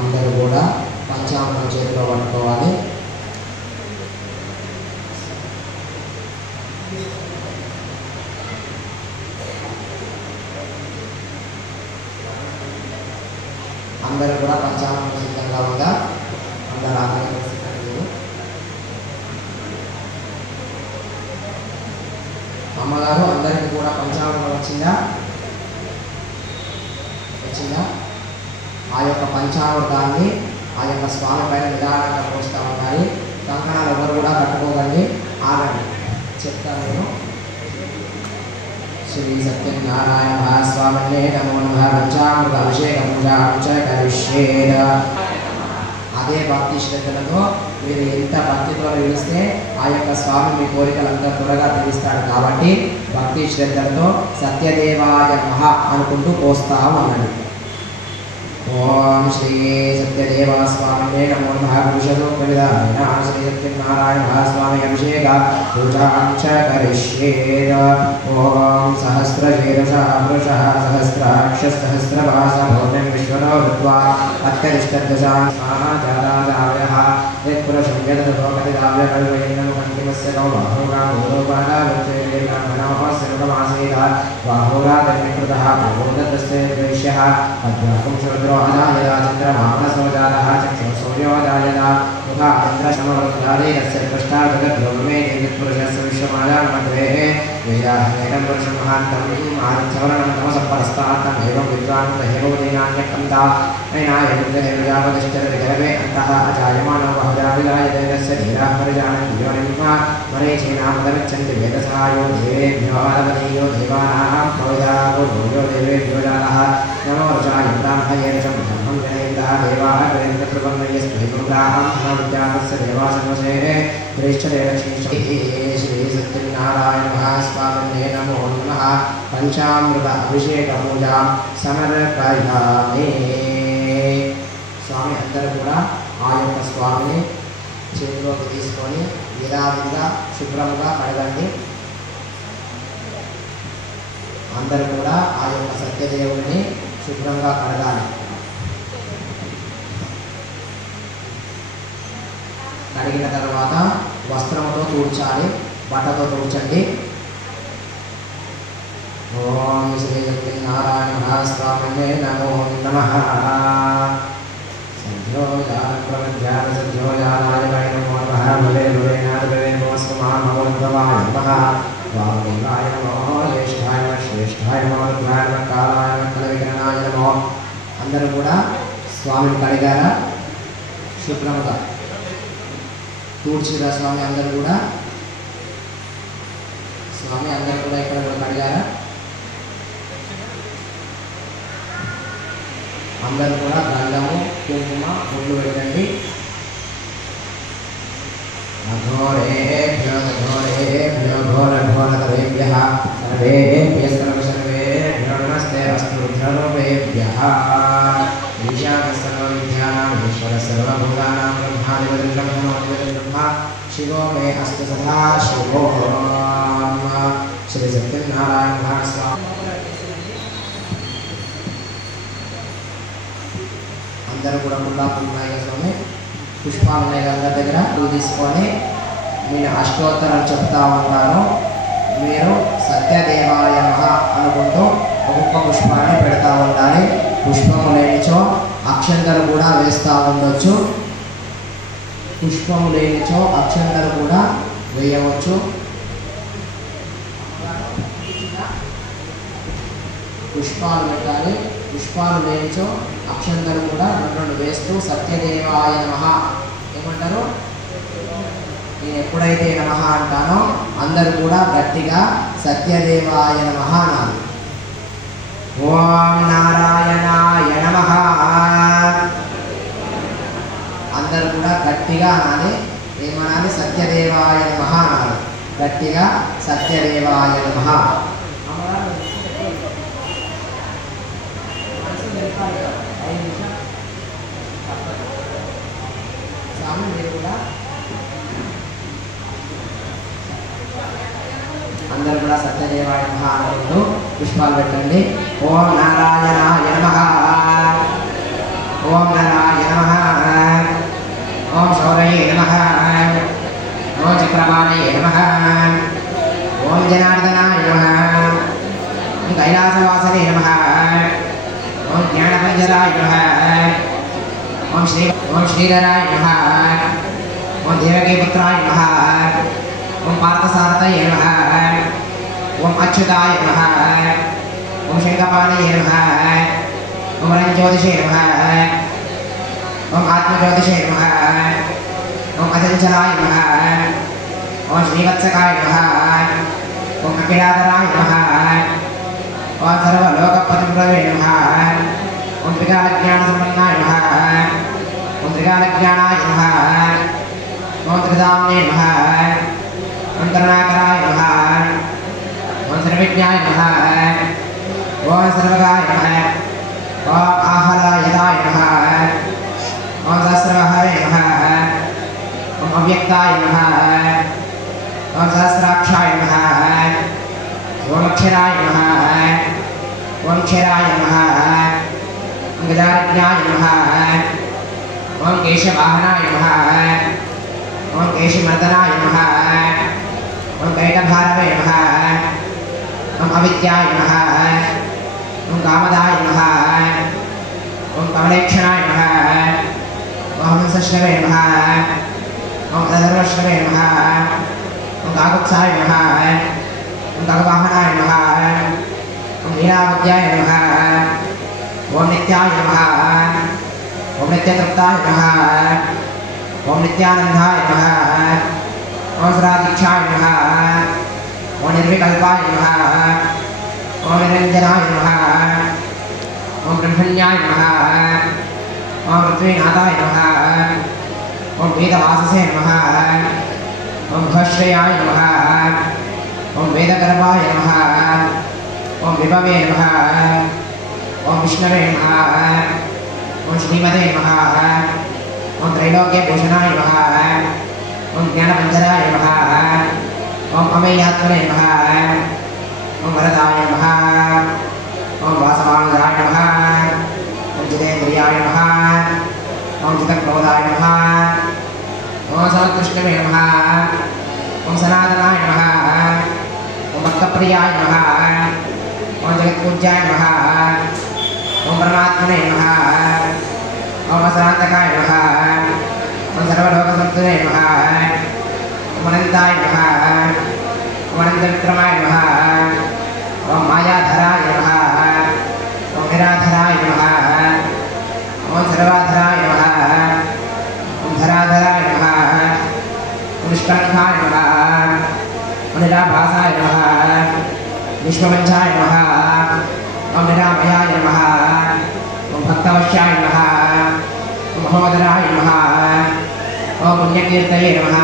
అందరూ కూడా పంచామృతం చేతిలో పట్టుకోవాలి. అందరూ కూడా పంచామృతం సిద్ధంగా ఉందా? అందరూ ఆగ్రహం. అమ్మగారు అందరికీ కూడా పంచామృతం వచ్చిందా? ఆ యొక్క పంచామృతాన్ని ఆ యొక్క స్వామి పైన నిదానంగా పోస్తూ ఉండాలి. కంకణాలు ఎవరు కూడా కట్టుకోకండి, ఆగండి, చెప్తాను నేను. శ్రీ సత్యనారాయణ మహాస్వామినే నమో నమః. పంచామృత అభిషేకం కరిష్యేద. అదే భక్తి శ్రద్ధలతో మీరు ఎంత భక్తితో నిలిస్తే ఆ యొక్క స్వామి మీ కోరికలంతా త్వరగా తీరుస్తాడు. కాబట్టి భక్తి శ్రద్ధలతో సత్యదేవాయ నమః అనుకుంటూ పోస్తా ఉండండి. ఓం శ్రీ సత్యదేవ స్వామినే నమో నమః. పురుషసూక్తవిధాన శ్రీ సత్యనారాయణ మహాస్వామి అభిషేక పూజాం చ కరిష్యేద. ఓం సహస్రశీర్ష పురుషః సహస్రాక్ష సహస్రపాశ భౌమ్యం విశ్వతో హృత్వా అత్యరిష్టదశాం స్వాహాజాదాదావ్యః యత్పురుషం యదతోకతిదావ్యకల్పయేనం పంచమస్య కౌబాహోగామూలోపాదావృత్తే బ్రాహ్మణోః సర్వమాసేద బాహోగాదన్నికృతః ప్రబోధతస్య ద్వేష్యః అద్వాకం శూద్రో అదాయదా చంద్రమానసోజాతః చక్షుసూర్యోదాయదా ముఖాచంద్రశమవృద్ధాదేరస్య పృష్ఠాజగద్యోగమే యత్పురుషస్య విశ్వమాయాన్మధ్వేః వేదాహేనం పురుషం మహాంతం ఆదిత్యవర్ణం తమసః పరస్తాత్తమేవం విద్వాన్ ప్రహేవోదీనాన్యకంతా నైనాయముద్రదేవ్యాపతిష్ఠిరతి గర్భే అంతః అజాయమానో బహుజావిలాయదేవస్య ధీరాः పరిజానन्ति యోనిమ్మ మరీచీనామదమిచ్చन्ति వేదసహాయో దేవేభ్యో ఆదవనీయో దేవానాం ప్రవిదాగో భూయో దేవేభ్యో జాతః నమో రుచాయం బ్రాహ్మయేషం బ్రహ్మం జనయంతః దేవాः ప్రయంతప్రపన్నయస్మేకం విద్యాపస్య దేవాసర్వసే శ్రీ సత్యనారాయణ మహాస్వామినే నమో నమః. పంచామృత అభిషేక పూజాం సమర్పయామి. స్వామి అందరూ కూడా ఆ యొక్క స్వామిని చేతిలోకి తీసుకొని యథావిధిగా శుభ్రంగా కడగండి. అందరూ కూడా ఆ యొక్క సత్యదేవుడిని శుభ్రంగా కడగాలి. కడిగిన తర్వాత వస్త్రంతో తూడ్చాలి, బట్టతో తూడ్చండి. ఓం శ్రీ సత్యనారాయణ మహాస్వామినే నమో నమః. సంధ్యోజానప్రమధ్యాన సంధ్యోజానాయ నమో నమః. భవే భవేనాథ భవే నమస్సు మహామహోద్భవాయ నమః. వామదేవాయ నమో జ్యేష్ఠాయ శ్రేష్ఠాయ నమో రుద్రాయ నమః కాలాయ నమః కలవికరణాయ నమో. అందరూ కూడా స్వామిని కడిగారా? శుభ్రంగా తూడ్చిరా స్వామి అందరూ కూడా? స్వామి అందరూ కూడా ఇక్కడ కూడా కడిగారా? అందరూ కూడా గంధము కుంకుమ ముళ్ళు పెట్టండి. అఘోరేభ్యో ఘోరేభ్యో ఘోర ఘోరతరేభ్యః సర్వేభ్యః సర్వేభ్యో నమస్తే అస్తు రుద్రరూపేభ్యః. ఈశాన సర్వవిద్యానాం ఈశ్వర సర్వభూతానాం బ్రహ్మాధిపతిం బ్రహ్మ శివో మే అస్తు సదా శివో. శ్రీ సత్యనారాయణ మహాస్వామి అందరూ కూడా గులాబీలు ఉన్నాయి స్వామి, పుష్పాలు ఉన్నాయి కదా దగ్గర, పూలు తీసుకొని నేను అష్టోత్తరాలు చెప్తా ఉంటాను. మీరు సత్యదేవాయ నమః అనుకుంటూ ఒక్కొక్క పుష్పాన్ని పెడతా ఉండాలి. పుష్పము లేనిచో అక్షంతలు కూడా వేస్తూ ఉండొచ్చు, పుష్పము లేనిచో అక్షంతలు కూడా వేయవచ్చు. పుష్పాలు పెట్టాలి, పుష్పాలు లేనిచో అక్షంతలు కూడా రెండు వేస్తూ సత్యదేవాయ నమః ఏమంటారు? నేను ఎప్పుడైతే నమః అంటానో అందరూ కూడా గట్టిగా సత్యదేవాయ నమః అనాలి. ఓం నారాయణాయ నమః అందరూ కూడా గట్టిగా అనాలి. ఏమనాలి? సత్యదేవాయ నమః అనాలి. గట్టిగా సత్యదేవాయ నమః. స్వామి మీరు కూడా అందరూ కూడా సత్యదేవాయ నమః అనుకుంటూ పుష్పాలు పెట్టండి. ఓం నారాయణాయ నమః, ఓం నారాయణ నమః, ఓం శౌరయే నమః, ఓం చక్రపాణయే నమః, ఓం జనార్దనాయ నమః, ఓం కైలాసవాసనే నమః, ఓం జ్ఞాన ज्ञानपञ्जराय नमः ओम श्रीधराय नमः ओम देवकीपुत्राय नमः ओम पार्थसारथये नमः ओम अच्युताय नमः ओम शंखपाणये नमः ओम रंज्योतिषे नमः ओम आत्मज्योतिषे नमः ओम अचंचलाय नमः ओम श्रीवत्सकाय नमः ओम अखिलाधराय नमः ओम सर्वलोकपतिप्रभवे नमः ओम त्रिकालज्ञानसम्पन्नाय नमः ओम त्रिकालज्ञानाय नमः ओम त्रिधाम्ने नमः ओम करुणाकराय नमः ओम सर्वज्ञाय नमः ओम सर्वगाय नमः ओम आहलायदाय नमः ओम सहस्रवहवे नमः ओम अव्यक्ताय नमः ओम सहस्राक्षाय नमः ओम अक्षराय नमः ओम क्षराय नमः ओम गजाज्ञाय नमः ओम केशवाहनाय नमः ओम केशमर्दनाय नमः ओम कैटभारवे नमः ओम अविद्याय नमः ओम कामदाय नमः ओम कमलेक्षणाय नमः ओम हंसश्रवे नमः ओम अधर्वश्रवे नमः ओम काकुत्साय नमः ओम काकवाहनाय नमः ओम लीलावत्याय नमः ओम नित्याय नमः ओम नित्यतृप्ताय नमः ओम नित्यानंदाय नमः ओम सदादीक्षाय नमः ओम निर्विकल्पाय नमः ओम निरंजनाय नमः ओम ब्रह्मण्याय नमः ओम पृथ्वीनाथाय नमः ओम वेदवाससे नमः ओम भश्रयाय नमः ओम वेदगर्भाय नमः ओम विभवे नमः ओम विष्णवे नमः ओम श्रीमते नमः ओम त्रैलोक्यभूषणाय नमः ओम ज्ञानपञ्जराय नमः ओम अमेयात्मने नमः ओम वरदाय नमः ओम वासवानुदाय नमः ओम जितेन्द्रियाय नमः ओम जितक्रोधाय नमः ओम सत्कृष्णवे नमः ओम सनातनाय नमः ओम भक्तप्रियाय नमः ओम जगत्पूज्याय नमः ओम परमात्मने नमः ओम असरान्तकाय नमः ओम सर्वलोकसंस्तुते नमः ओम अनन्ताय नमः ओम अनन्तविक्रमाय नमः ओम मायाधराय नमः ओम निराधराय नमः ओम सर्वाधराय नमः ओम धराधराय नमः ओम निष्कलङ्काय नमः ओम निराभासाय नमः विश्ववंशाय नमः ओम निरामयाय नमः ओम भक्तवश्याय नमः ओम महोदराय नमः ओम पुण्यकीर्तये नमः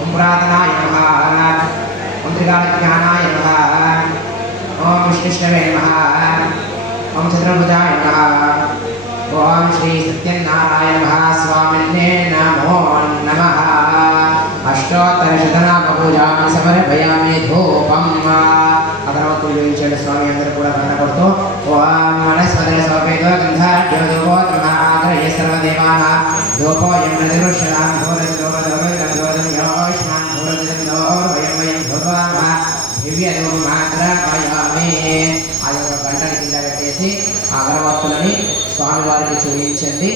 ओम पुरातनाय नमः ओम त्रिकालज्ञानाय नमः ओम विष्णुष्णवे नमः ओम चतुर्भुजाय नमः ओम श्री सत्यनारायण महास्वामिने नमो नमः अष्टोत्तरशतनामपूजामि समर्पयामि धूपम् अगरबत्తులు వెలిగించండి స్వామి అందరూ కూడా గంట కొడుతూ ఓం వనస్పతిన సమర్పయతో గంధాఢ్యో ధూపోత్తమ ఆగ్రహ్య సర్వదేవాః ధూపోయం నదిరుషాం ధూరజోరదోరదం ధూరదం యోష్మాన్ ధూరజం ధూర్వయం వయం ధూర్వామః దివ్యధూమాగ్రహయామి ఆ యొక్క గంటని కింద పెట్టేసి ఆ అగరబత్తులని స్వామివారికి చూపించండి.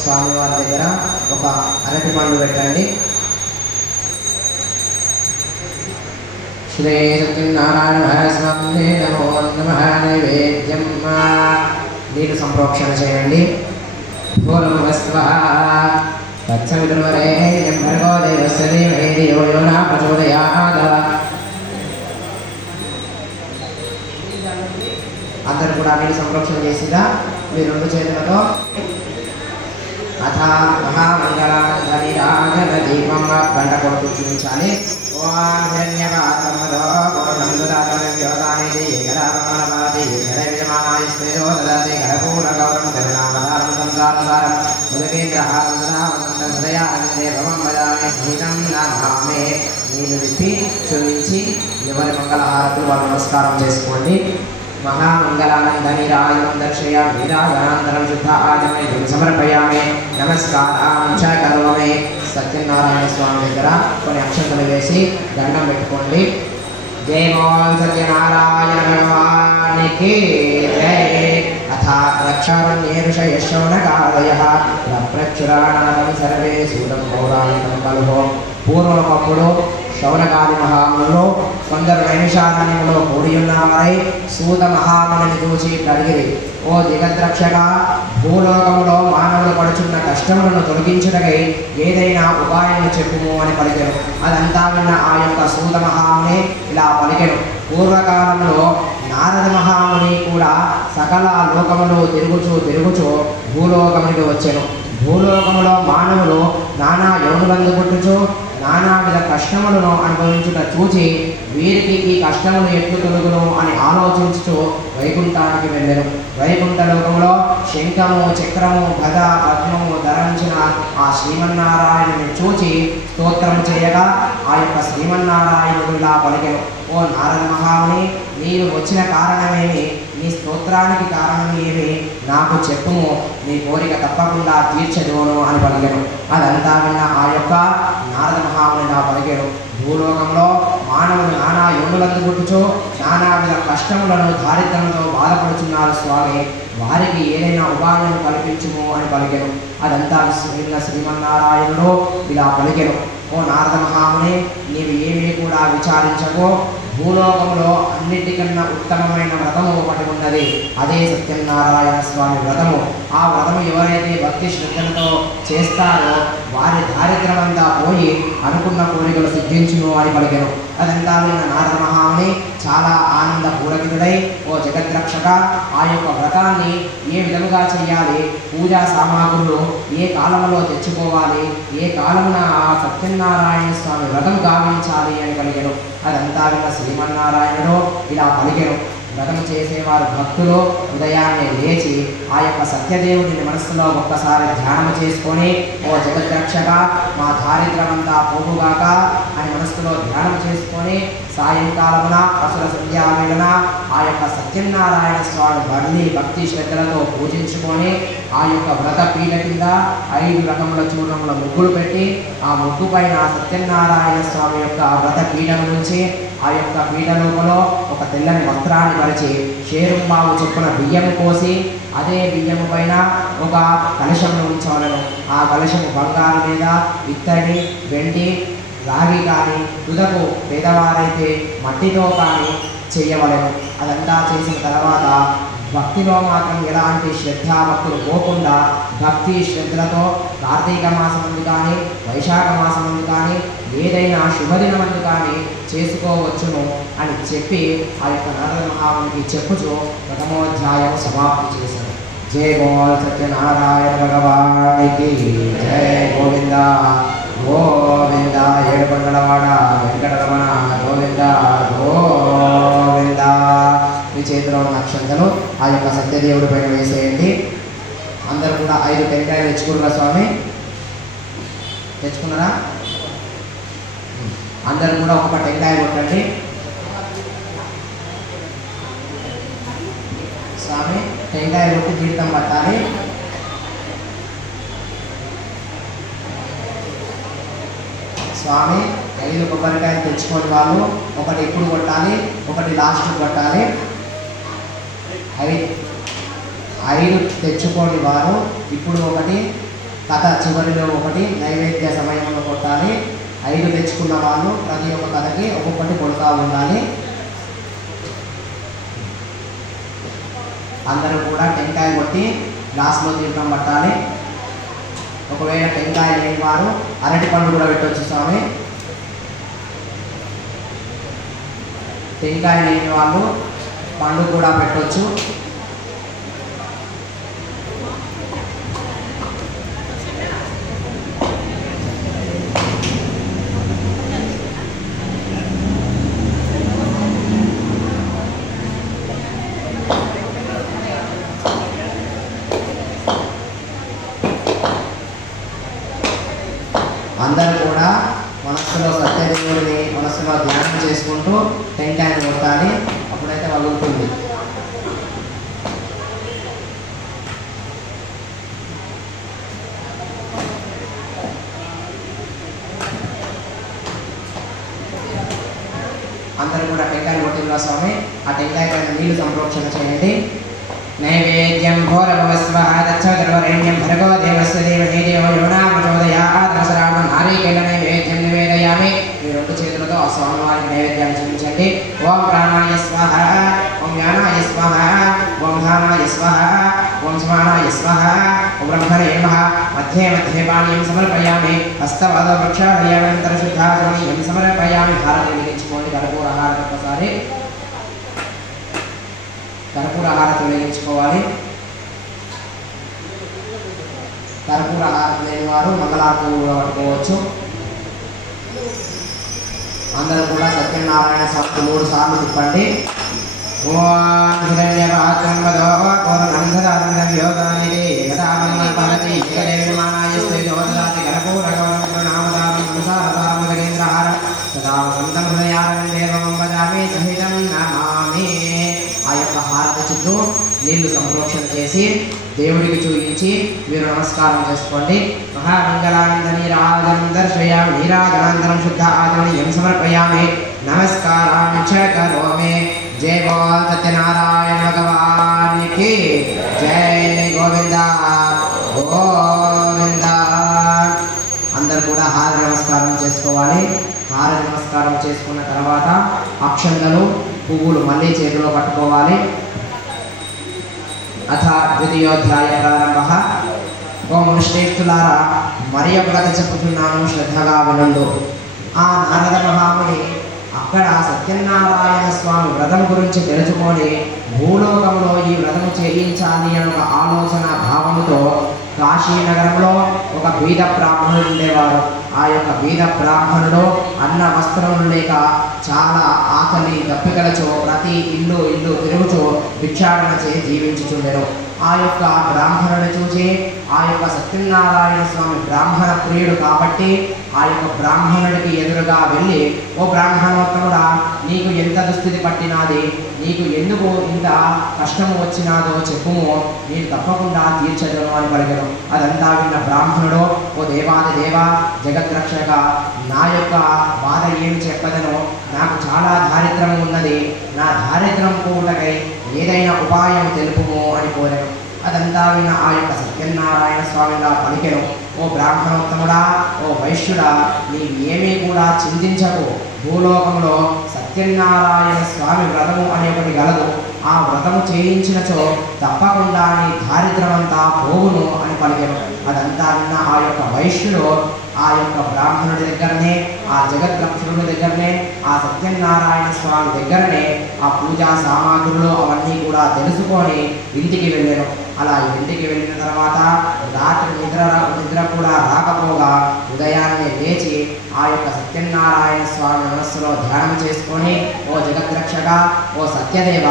స్వామివారి దగ్గర ఒక అరటి పండు పెట్టండి. శ్రీ సత్యనారాయణ స్వామి నమో నమః నైవేద్యం నీరు సంప్రోక్షణ చేయండి. పూర్వస్వః తత్సవితుర్వరేణ్యం భర్గో దేవస్య ధీమహి ధియో యో నః ప్రచోదయాత్. అందరూ కూడా నీరు సంప్రోక్షణ చేసిరా మీ రెండు చేతులతో అథా మహామంగళాధనిరాజన దీపం గంట కొడుతూ చూపించాలి. ఓం హిరణ్యపాత్రమదో పూర్ణం దదాతన వ్యోదానిది ఏకరామమానపాతి ఏకరైవిజమానాయ స్మేదో దదాతి కరపూరగౌరం కరుణావతారం సంసారసారం ముదకేంద్రహారం సదావసంతం హృదయానందే భవం వదామి స్మితం నమామి. నీళ్ళు విప్పి చూపించి ఎవరి మంగళహారతులు వారు నమస్కారం చేసుకోండి. महामंगलानंदनिरायं दर्शयामि रागानंदरं शुद्ध आचमयं समर्पयामि नमस्कारां च करोमि. సత్యనారాయణ స్వామి దగ్గర కొన్ని అక్షంతలు వేసి దండం పెట్టుకోండి. जय बोल सत्यनारायण भगवान की जय। अथा रक्षारण्ये ऋषयः शौनकादयः प्रप्रचुराणां सर्वे सूतं पौराणिकं कलुः। పూర్వమప్పుడు శౌనకాది మహామునులు కొందరు నైమిషారణ్యంలో కూడి ఉన్నవారై సూత మహామునిని చూసి అడిగిరి, ఓ జగద్రక్షక, భూలోకంలో మానవులు పడుచున్న కష్టములను తొలగించుటకై ఏదైనా ఉపాయం చెప్పుము అని పలికెను. అదంతా విన్న ఆ యొక్క సూత మహాముని ఇలా పలికెను. పూర్వకాలంలో నారద మహాముని కూడా సకల లోకములు తిరుగుచూ భూలోకమునికి వచ్చెను. భూలోకములో మానవులు నానా యోనులందు పుట్టుచు నానావిధ కష్టములను అనుభవించుట చూచి వీరికి ఈ కష్టములు ఎట్లు తొలగును అని ఆలోచించుచు వైకుంఠానికి వెళ్ళెను. వైకుంఠ లోకంలో శంఖము చక్రము గద పద్మము ధరించిన ఆ శ్రీమన్నారాయణుని చూచి స్తోత్రం చేయగా ఆ యొక్క శ్రీమన్నారాయణుడు ఇలా పలికెను, ఓ నారద మహాముని, నీవు వచ్చిన కారణమేమి? నీ స్తోత్రానికి కారణం ఏమి? నాకు చెప్పుము, నీ కోరిక తప్పకుండా తీర్చదును అని పలికెను. అదంతా విన్న ఆ యొక్క నారద మహాముని ఇలా పలికెను, భూలోకంలో మానవులు నానా యోనులందు పుట్టుచు నానావిధ కష్టములను దారిద్ర్యంతో బాధపడుచున్నారు స్వామి, వారికి ఏదైనా ఉపాయం కల్పించుము అని పలికెను. అదంతా విన్న శ్రీమన్నారాయణుడు ఇలా పలికెను, ఓ నారద మహాముని, నీవు ఏమీ కూడా విచారించకు. భూలోకంలో అన్నిటికన్నా ఉత్తమమైన వ్రతము ఒకటి ఉన్నది, అదే సత్యనారాయణ స్వామి వ్రతము. ఆ వ్రతము ఎవరైతే భక్తి శ్రద్ధలతో చేస్తారో వారి దారిద్ర్యమంతా పోయి అనుకున్న కోరికలు సిద్ధించును అని పలికెను. అదంతా విన్న నారద మహాముని చాలా ఆనంద పూరకితుడై, ఓ జగద్రక్షక, ఆ యొక్క వ్రతాన్ని ఏ విధముగా చేయాలి, పూజా సామాగ్రులు ఏ కాలంలో తెచ్చుకోవాలి, ఏ కాలమున ఆ సత్యనారాయణ స్వామి వ్రతం గావించాలి అని పలికెను. అదంతా విన్న శ్రీమన్నారాయణుడు ఇలా పలికెను, వ్రతం చేసేవారు భక్తులు ఉదయాన్నే లేచి ఆ యొక్క సత్యదేవుడిని మనస్సులో ఒక్కసారి ధ్యానం చేసుకొని, ఓ జగద్రక్షక, మా దారిద్ర్యమంతా పోగుగాక అని మనస్సులో ధ్యానం చేసుకొని సాయంకాలమున అసుర సంధ్యావేళన ఆ యొక్క సత్యనారాయణ స్వామి మళ్ళీ భక్తి శ్రద్ధలతో పూజించుకొని ఆ యొక్క వ్రత పీఠ కింద 5 రకముల చూర్ణముల ముగ్గులు పెట్టి ఆ ముగ్గు పైన సత్యనారాయణ స్వామి యొక్క వ్రత పీఠను నుంచి ఆ యొక్క పీఠ లోపల ఒక తెల్లని వస్త్రాన్ని పరిచి షేరుంబావు చొప్పున బియ్యము పోసి అదే బియ్యము పైన ఒక కలశమును ఉంచవలను. ఆ కలశము బంగారు లేదా ఇత్తడి వెండి రాగి కానీ తుదకు పేదవారైతే మట్టితో కానీ చేయవలను. అదంతా చేసిన తర్వాత భక్తిలో మాత్రం ఎలాంటి శ్రద్ధాభక్తులు పోకుండా భక్తి శ్రద్ధలతో కార్తీక మాసమందు కానీ వైశాఖ మాసమందు కానీ ఏదైనా శుభదినమందు కానీ చేసుకోవచ్చును అని చెప్పి ఆ యొక్క నారద మహామునికి చెప్పుచు ప్రథమోధ్యాయం సమాప్తి చేశారు. జయ గోవింద సత్యనారాయణ భగవానికి జయ. గోవింద గోవింద ఏడుకొండలవాడ వెంకటరమణ గోవింద గోవింద. మీ చేతిలో ఉన్న అక్షంతలు ఆ యొక్క సత్యదేవుడి పైన వేసేయండి. అందరూ కూడా 5 టెంకాయలు తెచ్చుకున్నారా స్వామి? తెచ్చుకున్నారా? అందరూ కూడా ఒక్కొక్క టెంకాయ కొట్టండి. స్వామి టెంకాయ కొట్టి తీర్థం పట్టాలి. స్వామి 5 కొబ్బరికాయలు తెచ్చుకొని వాళ్ళు ఒకటి ఇప్పుడు కొట్టాలి, ఒకటి లాస్ట్ కొట్టాలి. 5 తెచ్చుకోని వారు ఇప్పుడు ఒకటి, కథ చివరిలో ఒకటి, నైవేద్య సమయంలో కొట్టాలి. 5 తెచ్చుకున్న వాళ్ళు ప్రతి ఒక్క కథకి ఒక్కొక్కటి కొడుతూ ఉండాలి. అందరూ కూడా టెంకాయ కొట్టి గ్లాస్లో తీర్థం పట్టాలి. ఒకవేళ టెంకాయ లేని వారు అరటి పండు కూడా పెట్టవచ్చు స్వామి. టెంకాయ లేని వాళ్ళు పండు కూడా పెట్టవచ్చు. అందరూ కూడా మనస్సులో సత్యదేవుడిని మనస్సులో ధ్యానం చేసుకుంటూ టెంకాయను కొట్టాలి. అప్పుడైతే వదులుతుంది. అందరూ కూడా టెంకాయలు కొట్టిన స్వామి ఆ టెంకాయ పైన నీళ్లు సంప్రోక్షణ చేయండి. నైవేద్యం భోరభవస్వః తచ్చోదర్వరేణ్యం భర్గో దేవస్య ధీమహి ధియో యో నః ప్రచోదయాత్ అవసరాణం నారీకేళ నైవేద్యం నివేదయామి. మీ రెండు చేతులతో ఆ స్వామివారికి నైవేద్యాన్ని చూపించండి. ఓం ప్రాణాయ స్వాహ, ఓం జ్ఞానాయ స్వాహ, ఓం ధానాయ స్వాహ, ఓం సమానాయ స్వాహ, ఓం బ్రహ్మణే నమః. మధ్యే మధ్యే పానీయం సమర్పయామి. హస్తపాద వృక్షాలయానంతర శుద్ధాచమనీయం సమర్పయామి. హారతి వెలిగించుకోండి. కర్పూర హారతి ఒకసారి కర్పూర హారతి వెలిగించుకోవాలి. కర్పూర హారతి లేని వారు మంగళారతులు కూడా పట్టుకోవచ్చు. అందరూ కూడా సత్యనారాయణ స్వామి 3 సార్లు తిప్పండి. ఓం హిరణ్యపాత్రం వదో పూర్ణంధదానందం యోగానిదే యథామంగళపరతి ఏకదేవిమానాయ శ్రీజోదదాతి కర్పూరగౌరవం నామదానం మనసారతారం గజేంద్రహారం సదా వసంతం హృదయారందేవం భజామి సహితం నమామి. ఆ యొక్క హారతి చుట్టూ నీళ్లు సంప్రోక్షణ చేసి దేవుడికి చూపించి మీరు నమస్కారం చేసుకోండి. మహామంగళానంద నీరాజనం దర్శయామి. నీరాజనానందరం శుద్ధ ఆచమనీయం సమర్పయామి. నమస్కారం చ కరోమి. జై బోల్ సత్యనారాయణ భగవాన్ కి జై. గోవింద గోవింద. అందరు కూడా హారతి నమస్కారం చేసుకోవాలి. హారతి నమస్కారం చేసుకున్న తర్వాత అక్షంతలు పువ్వులు మళ్ళీ చేతిలో పట్టుకోవాలి. అథ ద్వితీయోధ్యాయ ప్రారంభ. ఓ మనుష్యేస్తులారా, మరి ఒక కథ చెప్పుతున్నాను, శ్రద్ధగా వినండు. ఆ నారద మహాముని అక్కడ సత్యనారాయణ స్వామి వ్రతం గురించి తెలుసుకొని భూలోకంలో ఈ వ్రతము చేయించాలి అనే ఒక ఆలోచన భావముతో కాశీనగరంలో ఒక బీద బ్రాహ్మణుడు ఉండేవారు. ఆ యొక్క బీద బ్రాహ్మణుడు అన్న వస్త్రములు లేక చాలా ఆకలి దప్పికలచో ప్రతి ఇల్లు తిరుగుచూ భిక్షాటన చేసి జీవించుచుండెను. ఆ యొక్క బ్రాహ్మణుడు చూసి ఆ యొక్క సత్యనారాయణ స్వామి బ్రాహ్మణ ప్రియుడు కాబట్టి ఆ యొక్క బ్రాహ్మణుడికి ఎదురుగా వెళ్ళి, ఓ బ్రాహ్మణోత్తముడా, నీకు ఎంత దుస్థితి పట్టినాది, నీకు ఎందుకు ఇంత కష్టము వచ్చినాదో చెప్పుము, నేను తప్పకుండా తీర్చదను అని పలికెను. అదంతా విన్న బ్రాహ్మణుడు, ఓ దేవాది దేవ జగద్రక్షక, నా యొక్క బాధ ఏమి చెప్పదనో, నాకు చాలా దారిద్ర్యం ఉన్నది, నా దారిద్ర్యం పోవుటకై ఏదైనా ఉపాయం తెలుపుము అని కోరాను. అదంతా విన్న ఆ యొక్క సత్యనారాయణ స్వామిగా పలికెను, ఓ బ్రాహ్మణోత్తముడా, ఓ వైశ్యుడా, నీవు ఏమీ కూడా చింతించకు. భూలోకంలో సత్యనారాయణ స్వామి వ్రతము అనే ఒకటి గలదు. ఆ వ్రతము చేయించినచో తప్పకుండా నీ దారిద్ర్యమంతా పోవును అని పలికెను. అదంతా విన్న ఆ యొక్క వైశ్యుడు ఆ యొక్క బ్రాహ్మణుడి దగ్గరనే, ఆ జగద్రక్షకుడి దగ్గరనే, ఆ సత్యనారాయణ స్వామి దగ్గరనే ఆ పూజా సామాగ్రులు అవన్నీ కూడా తెలుసుకొని ఇంటికి వెళ్ళాను. అలా ఇంటికి వెళ్ళిన తర్వాత రాత్రి నిద్ర కూడా రాకపోగా ఉదయాన్నే లేచి ఆ యొక్క సత్యనారాయణ స్వామి మనస్సులో ధ్యానం చేసుకొని, ఓ జగద్రక్షక, ఓ సత్యదేవ,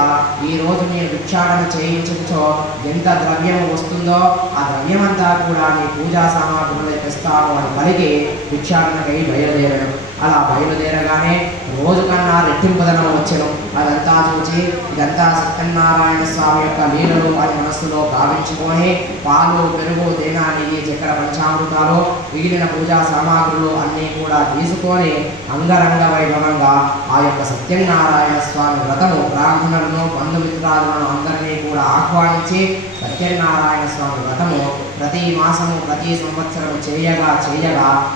ఈరోజు నేను భిక్షాటన చేయించో ఎంత ద్రవ్యం వస్తుందో ఆ ద్రవ్యమంతా కూడా నీ పూజా సామాగ్రులు తెస్తాను అని పలికి భిక్షాటనకై బయలుదేరాను. అలా బయలుదేరగానే రోజు కన్నా రెట్టింపుదనం వచ్చెను. అదంతా చూచి ఇదంతా సత్యనారాయణ స్వామి యొక్క లీలలు అని మనస్సులో భావించుకొని పాలు, పెరుగు, తేనె, నెయ్యి, చక్కెర, పంచామృతాలు, మిగిలిన పూజా సామాగ్రులు అన్నీ కూడా తీసుకొని అంగరంగ వైభవంగా ఆ యొక్క సత్యనారాయణ స్వామి వ్రతము బ్రాహ్మణులను, బంధుమిత్రాలను అందరినీ కూడా ఆహ్వానించి సత్యనారాయణ స్వామి వ్రతము ప్రతి మాసము ప్రతి సంవత్సరం చేయగా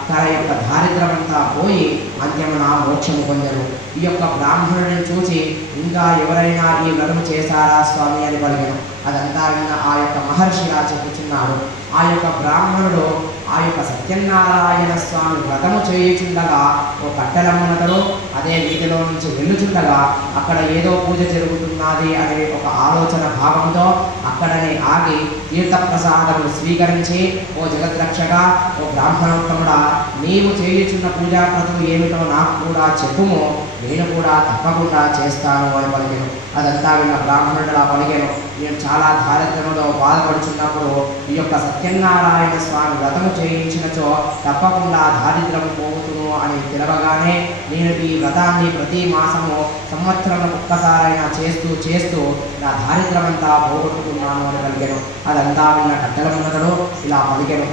తన యొక్క దారిద్ర్యమంతా పోయి అంత్యమున మోక్షము పొందరు. ఈ యొక్క బ్రాహ్మణుడిని చూసి ఇంకా ఎవరైనా ఈ వ్రతము చేశారా స్వామి అని పలికెను. అదంతా విన్న ఆ యొక్క మహర్షిగా చెప్పుచున్నాడు. ఆ యొక్క బ్రాహ్మణుడు ఆ యొక్క సత్యనారాయణ స్వామి వ్రతము చేయుచుండగా ఓ కట్టెలమ్మనతడు అదే వీధిలో నుంచి వెళ్ళుచుండగా అక్కడ ఏదో పూజ జరుగుతున్నది అనే ఒక ఆలోచన భావంతో అక్కడనే ఆగి తీర్థప్రసాదములు స్వీకరించి, ఓ జగద్రక్షక, ఓ బ్రాహ్మణోత్తముడా, నీవు చేయుచున్న పూజా క్రతువు ఏమిటో నాకు కూడా చెప్పుము, నేను కూడా తప్పకుండా చేస్తాను అని పలికెను. అదంతా విన్న బ్రాహ్మణుడు ఆ పలికెను, నేను చాలా దారిద్ర్యంలో బాధపడుచున్నప్పుడు ఈ యొక్క సత్యనారాయణ స్వామి వ్రతము చేయించినచో తప్పకుండా దారిద్ర్యం పోతును అని తెలవగానే నేను ఈ వ్రతాన్ని ప్రతి మాసము సంవత్సరంలో ఒక్కసారైనా చేస్తూ నా దారిద్ర్యమంతా పోగొట్టుకున్నాను అని పలికెను. అదంతా విన్న కట్టెలమ్మనతడు ఇలా పలికెను,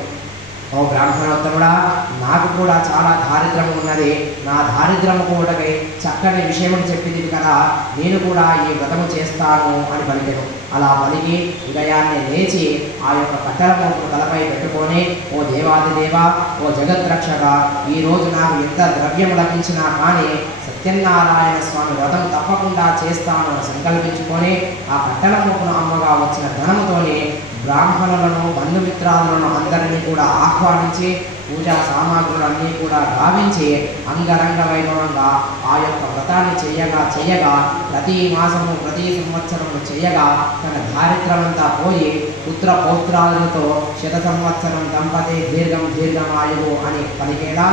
ఓ బ్రాహ్మణోత్తముడా, నాకు కూడా చాలా దారిద్రము ఉన్నది. నా దారిద్రము కూడకై చక్కని విషయం చెప్పింది కదా, నేను కూడా ఈ వ్రతము చేస్తాను అని పలికెను. అలా పలికి ఉదయాన్నే లేచి ఆ యొక్క కట్టెల మోపును తలపై పెట్టుకొని, ఓ దేవాదిదేవ, ఓ జగద్రక్షక, ఈరోజు నాకు ఎంత ద్రవ్యం లభించినా కానీ సత్యనారాయణ స్వామి వ్రతం తప్పకుండా చేస్తాను అని సంకల్పించుకొని ఆ కట్టెల మోపును అమ్మగా వచ్చిన ధనముతోని బ్రాహ్మణులను బంధుమిత్రాలను అందరినీ కూడా ఆహ్వానించి పూజా సామాగ్రులన్నీ కూడా గావించి అంగరంగ వైభవంగా ఆ యొక్క వ్రతాన్ని చేయగా ప్రతి మాసము ప్రతి సంవత్సరము చేయగా తన దారిద్రమంతా పోయి పుత్ర పౌత్రాలతో శత సంవత్సరం దంపతి దీర్ఘమాయువు అని పలికేలా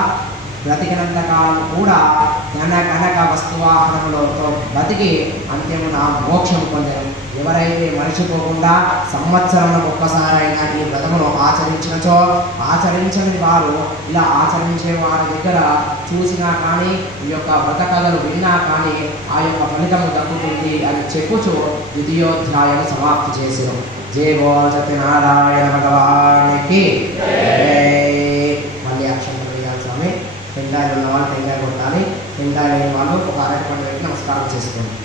బ్రతికినంత కాలం కూడా కనక వస్తువాహనములతో బతికి అంత్యమున మోక్షం పొందారు. ఎవరైతే మర్చిపోకుండా సంవత్సరంలో ఒక్కసారైనా ఈ వ్రతమును ఆచరించని వారు ఇలా ఆచరించే వారి దగ్గర చూసినా కానీ ఈ యొక్క వ్రత కథలు విన్నా కానీ ఆ యొక్క ఫలితము దక్కుతుంది అని చెప్పుచు ద్వితీయోధ్యాయం సమాప్తి చేసారు. జై బోల్ సత్యనారాయణ భగవానికి. మళ్ళీ అక్షంతలు వేయాలి స్వామి. పెండాయిలు ఉన్న వాళ్ళు టెంకాయ కొట్టాలి. పెండాయి లేని వాళ్ళు ఒక అరటి పండు పెట్టి నమస్కారం చేసుకోండి.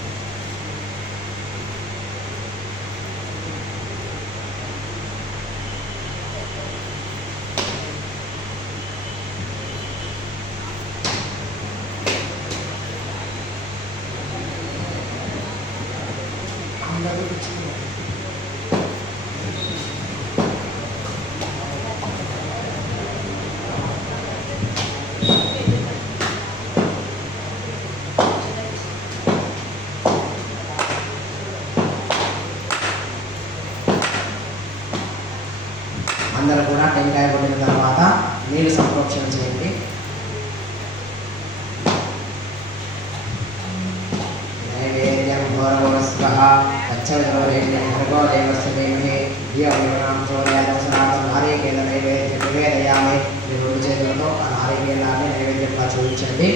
అందరూ కూడా టెంకాయ కొట్టిన తర్వాత నీళ్ళు సంప్రోక్షణ చేయండి. నైవేద్యం గౌరవస్వః పచ్చవిద్రోరేణ్యం భర్గో దేవస్య ధీమహి ధియో యో నః ప్రచోదయాత్. నారికేల నైవేద్యం నివేదయామి. మీరు రెండు చేతులతో ఆ నారికేలాన్ని నైవేద్యంగా చూపించండి.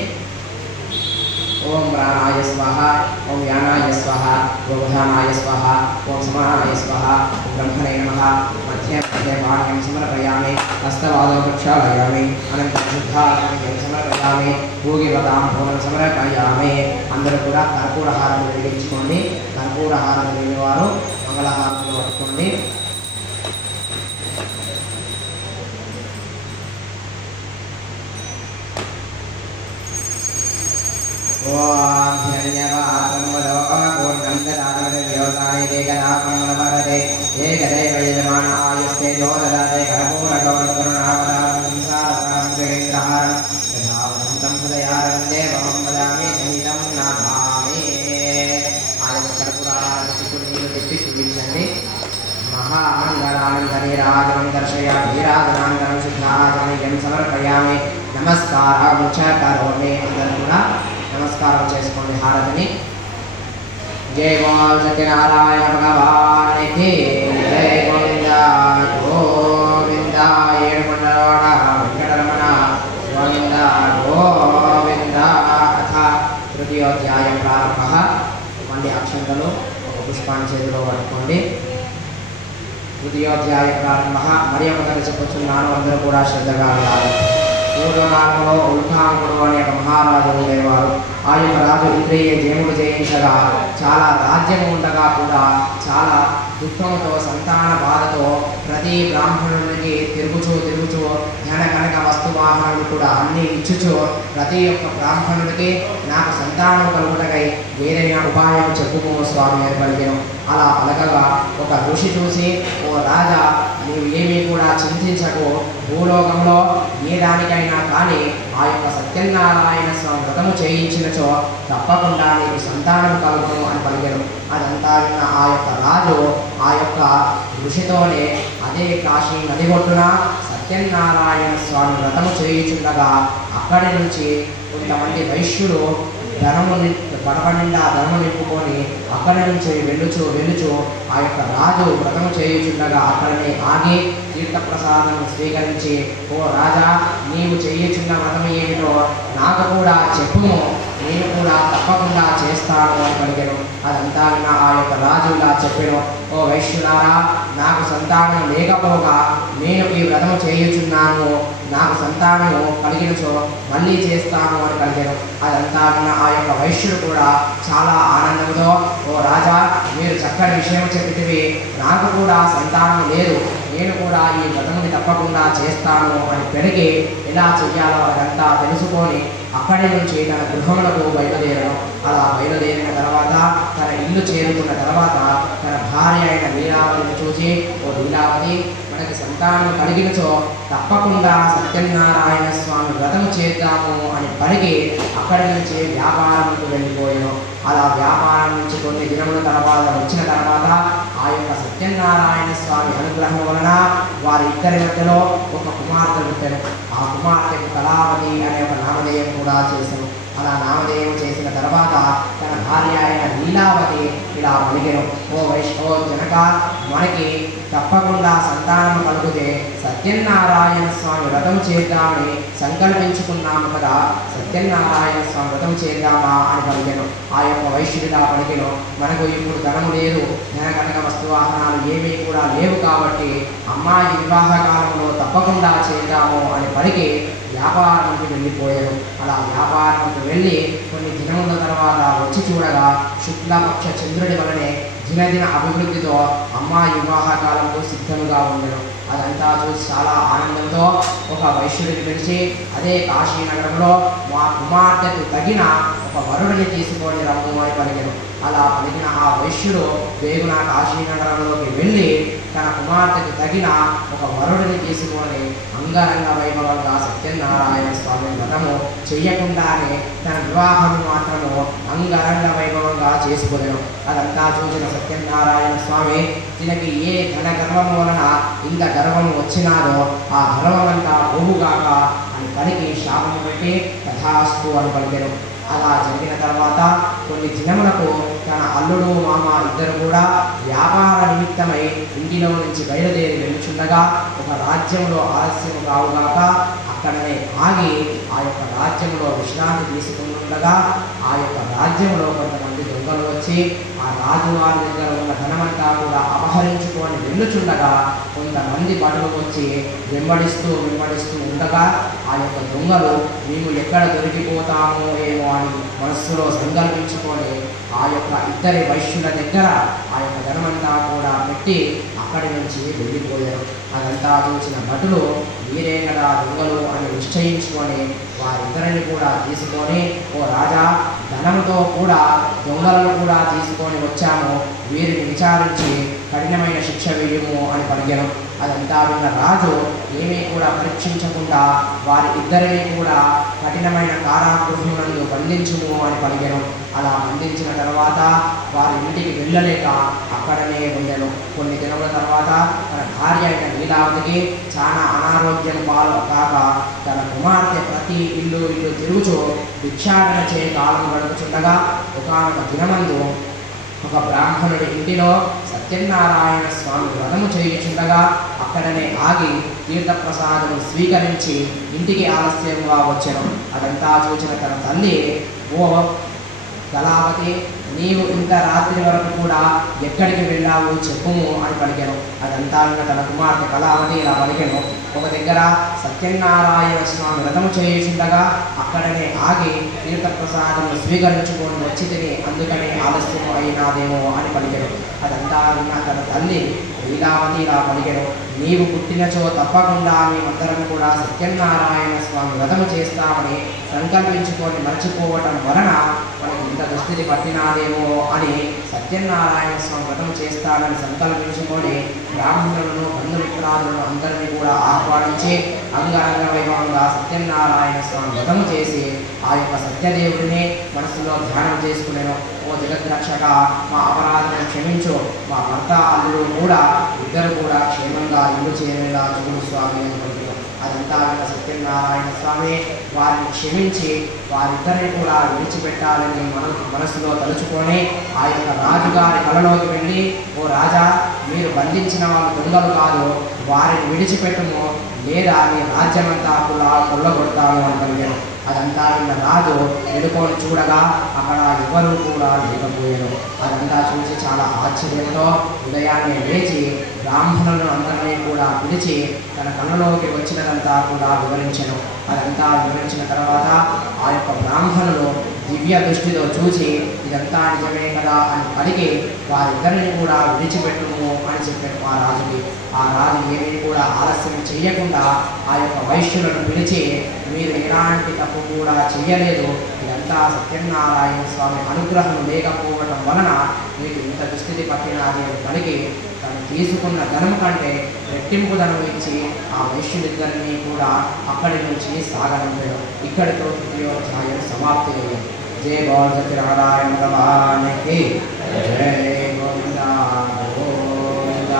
ఓం ప్రాణాయ స్వాహ, ఓం యానాయ స్వాహ, ఓం ఉదానాయ స్వాహ, ఓం సమానాయ స్వాహ, ఓం బ్రహ్మణే నమః. మధ్య పాణ్యం సమర్పయామి. హస్తవాదో ప్రక్షాళయామి. అనంతరం శుద్ధాత్మయం సమర్పయామి. భూగివతాం భోగం సమర్పయామి. అందరూ కూడా కర్పూరహారం వెలిగించుకోండి. కర్పూరహారం లేని వారు మంగళహారంలో పట్టుకోండి. ఓం ధన్యవాదం వదో పూర్ణం దదామి దేవతాయ ఏకదాపంగళవరదే ఏకదైవ యజమాన ఆయుస్తే దోదదాతే కర్పూర గౌరకరుణావతారం సంసారసారం జగేంద్రహారం యథావదంతం హృదయారం దేవం వదామి సహితం నమామి. ఆయన కర్పూరాలను నీరు తిప్పి చూపించండి. మహామంగళానందనీరాజనం దర్శయ ధీరాజనానందనం శుద్ధాజనయం సమర్పయామి. నమస్కారం చ కరోమి. అందరూ కూడా నమస్కారం చేసుకోండి హారతిని. జై బోల్ సత్యనారాయణ భగవానికి. జై గోవింద గోవింద. ఏడుకొండలవాడ వెంకటరమణ గోవింద గోవింద. అథ తృతీయోధ్యాయం ప్రారంభ. మళ్ళీ అక్షంతలు ఒక పుష్పాన్ని చేతిలో పట్టుకోండి. తృతీయోధ్యాయ ప్రారంభ. మరి ఒక కథ చెప్పుచున్నాను, అందరూ కూడా శ్రద్ధగా ఉన్నారు. పూర్వకాలంలో ఉల్కాంకుడు అనే ఒక మహారాజు ఉండేవారు. ఆ యొక్క రాజు ఇంద్రియ జయముడు జయించగా చాలా రాజ్యము ఉండగా కూడా చాలా దుఃఖంతో సంతాన బాధతో ప్రతి బ్రాహ్మణునికి తిరుగుచూ ధన కనక వస్తువాహనలు కూడా అన్నీ ఇచ్చుచు ప్రతి ఒక్క బ్రాహ్మణుడికి నాకు సంతానం కలుగుటకై ఏదైనా ఉపాయం చెప్పుకో స్వామి అని పలికాను. అలా పలకగా ఒక ఋషి చూసి, ఓ రాజా, నీవు ఏమీ కూడా చింతించకు. భూలోకంలో ఏ దానికైనా కానీ ఆ యొక్క సత్యనారాయణ స్వామి వ్రతము చేయించినచో తప్పకుండా నీకు సంతానం కలుగును అని పలికాను. అదంతా విన్న ఆ యొక్క రాజు ఆ యొక్క ఋషితోనే అదే కాశీ నది ఒడ్డున సత్యనారాయణ స్వామి వ్రతము చేయించుండగా అక్కడి నుంచి కొంతమంది వైశ్యులు పడవ నిండా ధనము నింపుకొని అక్కడి నుంచి వెళ్ళుచు ఆ యొక్క రాజు వ్రతము చేయుచుండగా అక్కడనే ఆగి తీర్థప్రసాదం స్వీకరించి, ఓ రాజా, నీవు చేయుచున్న వ్రతం ఏమిటో నాకు కూడా చెప్పుము, నేను కూడా తప్పకుండా చేస్తాను చేస్తాను అని పలికెను. అదంతా విన్న ఆ యొక్క రాజు ఇలా చెప్పెను, ఓ వైశ్యులారా, నాకు సంతానం లేకపోగా నేను ఈ వ్రతము చేయుచున్నాను, నాకు సంతానము కలిగినచో మళ్ళీ చేస్తాను అని పలికెను. అదంతా విన్న ఆ యొక్క వైశ్యుడు కూడా చాలా ఆనందంతో, ఓ రాజా, మీరు చక్కటి విషయం చెప్పితివి, నాకు కూడా సంతానం లేదు, నేను కూడా ఈ వ్రతముని తప్పకుండా చేస్తాను అని పెరిగి ఎలా చెయ్యాలో అదంతా తెలుసుకొని అక్కడి నుంచి తన గృహములకు బయలుదేరడం. అలా బయలుదేరిన తర్వాత తన ఇల్లు చేరుకున్న తర్వాత తన భార్య అయిన లీలావతిని చూసి, ఓ లీలావతి, మనకి సంతానం కలిగినచో తప్పకుండా సత్యనారాయణ స్వామి వ్రతము చేద్దాము అని పలికి అక్కడి నుంచి వ్యాపారంకు వెళ్ళిపోయాను. అలా వ్యాపారం నుంచి కొన్ని దినముల తర్వాత వచ్చిన తర్వాత ఆ యొక్క సత్యనారాయణ స్వామి అనుగ్రహం వలన వారి ఇద్దరి మధ్యలో ఒక కుమార్తె పుట్టాను. ఆ కుమార్తెకు కళావతి అనే ఒక నామధేయం కూడా చేశాను. అలా నామధేయం చేసిన తర్వాత తన భార్య అయిన లీలావతి ఇలా పలికెను, ఓ జనక, మనకి తప్పకుండా సంతానం కలిగితే సత్యనారాయణ స్వామి వ్రతం చేద్దామని సంకల్పించుకున్నాము కదా, సత్యనారాయణ స్వామి వ్రతం చేద్దామా అని పలికెను. ఆ యొక్క వైశ్యుడిలా పలికెను, మనకు ఇప్పుడు ధనము లేదు, ధన కనక వస్తువాహనాలు ఏమీ కూడా లేవు కాబట్టి అమ్మాయి వివాహ కాలంలో తప్పకుండా చేద్దాము అని పలికి వ్యాపారానికి వెళ్ళిపోయారు. అలా వ్యాపారానికి వెళ్ళి కొన్ని దినముల తర్వాత వచ్చి చూడగా శుక్లపక్ష చంద్రుడి వలనే దినదిన అభివృద్ధితో అమ్మాయి వివాహ కాలంలో సిద్ధంగా ఉండను. అదంతా చూసి చాలా ఆనందంతో ఒక వైశ్యుడిని పిలిచి, అదే కాశీనగరంలో మా కుమార్తెకు తగిన ఒక వరుడిని తీసుకొని రమ్ము అని పలికెను. అలా పలికిన ఆ వైశ్యుడు వేగున కాశీనగరంలోకి వెళ్ళి తన కుమార్తెకు తగిన ఒక వరుడిని తీసుకొని అంగరంగ వైభవంగా సత్యనారాయణ స్వామి వ్రతము చెయ్యకుండానే తన వివాహము మాత్రము అంగరంగ వైభవంగా చేసుకునేను. అదంతా చూసిన సత్యనారాయణ స్వామి, తినకి ఏ ధన గర్వము వలన ఇంత గర్వము వచ్చినారో ఆ గర్వమంతా పోవుగాక అని పలికి శాపము పెట్టి తథాస్తు అని పలికెను. అలా జరిగిన తర్వాత కొన్ని దినములకు తన అల్లుడు మామ ఇద్దరు కూడా వ్యాపార నిమిత్తమై ఇంటిలో నుంచి బయలుదేరి వెళ్తుండగా ఒక రాజ్యంలో ఆలస్యం కావుగాక అక్కడనే ఆగి ఆ యొక్క రాజ్యంలో విశ్రాంతి తీసుకుంటుండగా ఆ యొక్క రాజ్యంలో కొంతమంది దొంగలు వచ్చి ఆ రాజువారి దగ్గర ఉన్న ధనమంతా కూడా అపహరించుకొని వెళ్ళుచుండగా కొంతమంది భటులు వచ్చి వెంబడిస్తూ ఉండగా ఆ యొక్క దొంగలు మేము ఎక్కడ దొరికిపోతామో ఏమో అని మనస్సులో సంకల్పించుకొని ఆ యొక్క ఇద్దరి వైశ్యుల దగ్గర ఆ యొక్క ధనమంతా కూడా పెట్టి అక్కడి నుంచి వెళ్ళిపోయారు. అదంతా చూసిన భటులు వీరే కదా దొంగలు అని నిశ్చయించుకొని వారిద్దరిని కూడా తీసుకొని, ఓ రాజా, ధనంతో కూడా దొంగలను కూడా తీసుకొని వచ్చాము, వీరిని విచారించి కఠినమైన శిక్ష వేయము అని పలికెను. అదంతా విన్న రాజు ఏమీ కూడా పరీక్షించకుండా వారి ఇద్దరిని కూడా కఠినమైన కారాగృహమునందు బంధించుము అని పలికెను. అలా బంధించిన తర్వాత వారి ఇంటికి వెళ్ళలేక అక్కడనే ఉండెను. కొన్ని దినముల తర్వాత తన భార్య అయిన లీలావతికి చాలా అనారోగ్యం పాలు కాక తన కుమార్తె ప్రతి ఇల్లు తిరుగుచూ భిక్షాటన చే కాలం గడుపుచుండగా ఒకానొక దినమందు ఒక బ్రాహ్మణుడి ఇంటిలో సత్యనారాయణ స్వామి వ్రతము చేయుచుండగా అక్కడనే ఆగి తీర్థప్రసాదము స్వీకరించి ఇంటికి ఆలస్యంగా వచ్చెను. అదంతా చూసిన తన తల్లి, ఓ కళావతి, నీవు ఇంత రాత్రి వరకు కూడా ఎక్కడికి వెళ్ళావు చెప్పుము అని పలికెను. అదంతా తన కుమార్తె కళావతి ఇలా పలికెను, ఒక దగ్గర సత్యనారాయణ స్వామి వ్రతము చేయుచుండగా అక్కడనే ఆగి తీర్థప్రసాదము స్వీకరించుకొని వచ్చి తిని అందుకని ఆలస్యము అయినాదేమో అని పలికెను. అదంతా విన్న తన తల్లి లీలావతి ఇలా పలికెను, నీవు పుట్టినచో తప్పకుండా మేమందరం కూడా సత్యనారాయణ స్వామి వ్రతము చేస్తామని సంకల్పించుకొని మర్చిపోవటం వలన మనకి ఇంత దుస్థితి పట్టినాదేమో అని సత్యనారాయణ స్వామి వ్రతం చేస్తానని సంకల్పించుకొని బ్రాహ్మణులను బంధుమిత్రాదులను అందరినీ కూడా ఆహ్వానించి అంగరంగ వైభవంగా సత్యనారాయణ స్వామి వ్రతము చేసి ఆ యొక్క సత్యదేవుడిని మనసులో ధ్యానం చేసుకునేను. ఓ జగద్రక్షక, మా అపరాధను క్షమించు, మా భర్త అల్లుడు కూడా ఇద్దరు కూడా క్షేమంగా ఇల్లు చేరేలా చూడు స్వామి అని పలికారు. అదంతా విన్న సత్యనారాయణ స్వామి వారిని క్షమించి వారిద్దరిని కూడా విడిచిపెట్టాలని మనసులో తలుచుకొని ఆ యొక్క రాజుగారి కలలోకి వెళ్ళి, ఓ రాజా, మీరు బంధించిన వాళ్ళు దొంగలు కాదు, వారిని విడిచిపెట్టుము, లేదా నీ రాజ్యమంతా కూడా కొల్లగొడతాము అని పలికారు. అదంతా విన్న రాజు ఎదుకొని చూడగా అక్కడ ఎవరు కూడా లేకపోయారు. అదంతా చూసి చాలా ఆశ్చర్యంతో ఉదయాన్నే లేచి బ్రాహ్మణులను అందరినీ కూడా పిలిచి తన కళ్ళలోకి వచ్చినదంతా కూడా వివరించను. అదంతా వివరించిన తర్వాత ఆ యొక్క బ్రాహ్మణులు దివ్య దృష్టితో చూసి ఇదంతా నిజమే కదా అని పలికి వారిద్దరిని కూడా విడిచిపెట్టుము అని చెప్పారు ఆ రాజుకి. ఆ రాజు ఏమీ కూడా ఆలస్యం చేయకుండా ఆ యొక్క వైశ్యులను పిలిచి మీరు ఎలాంటి తప్పు కూడా చెయ్యలేదు, ఇదంతా సత్యనారాయణ స్వామి అనుగ్రహం లేకపోవడం వలన మీకు ఇంత దుస్థితి పట్టినది అని పలికి తను తీసుకున్న ధనం కంటే రెట్టింపు ధనం ఇచ్చి ఆ వైశ్యులిద్దరినీ కూడా అక్కడి నుంచి సాగనంపాడు. ఇక్కడితో తృతీయోధ్యాయం సమాప్తి అయ్యింది. జై బోల్ సత్యనారాయణ భగవానికి జై గోవింద గోవింద.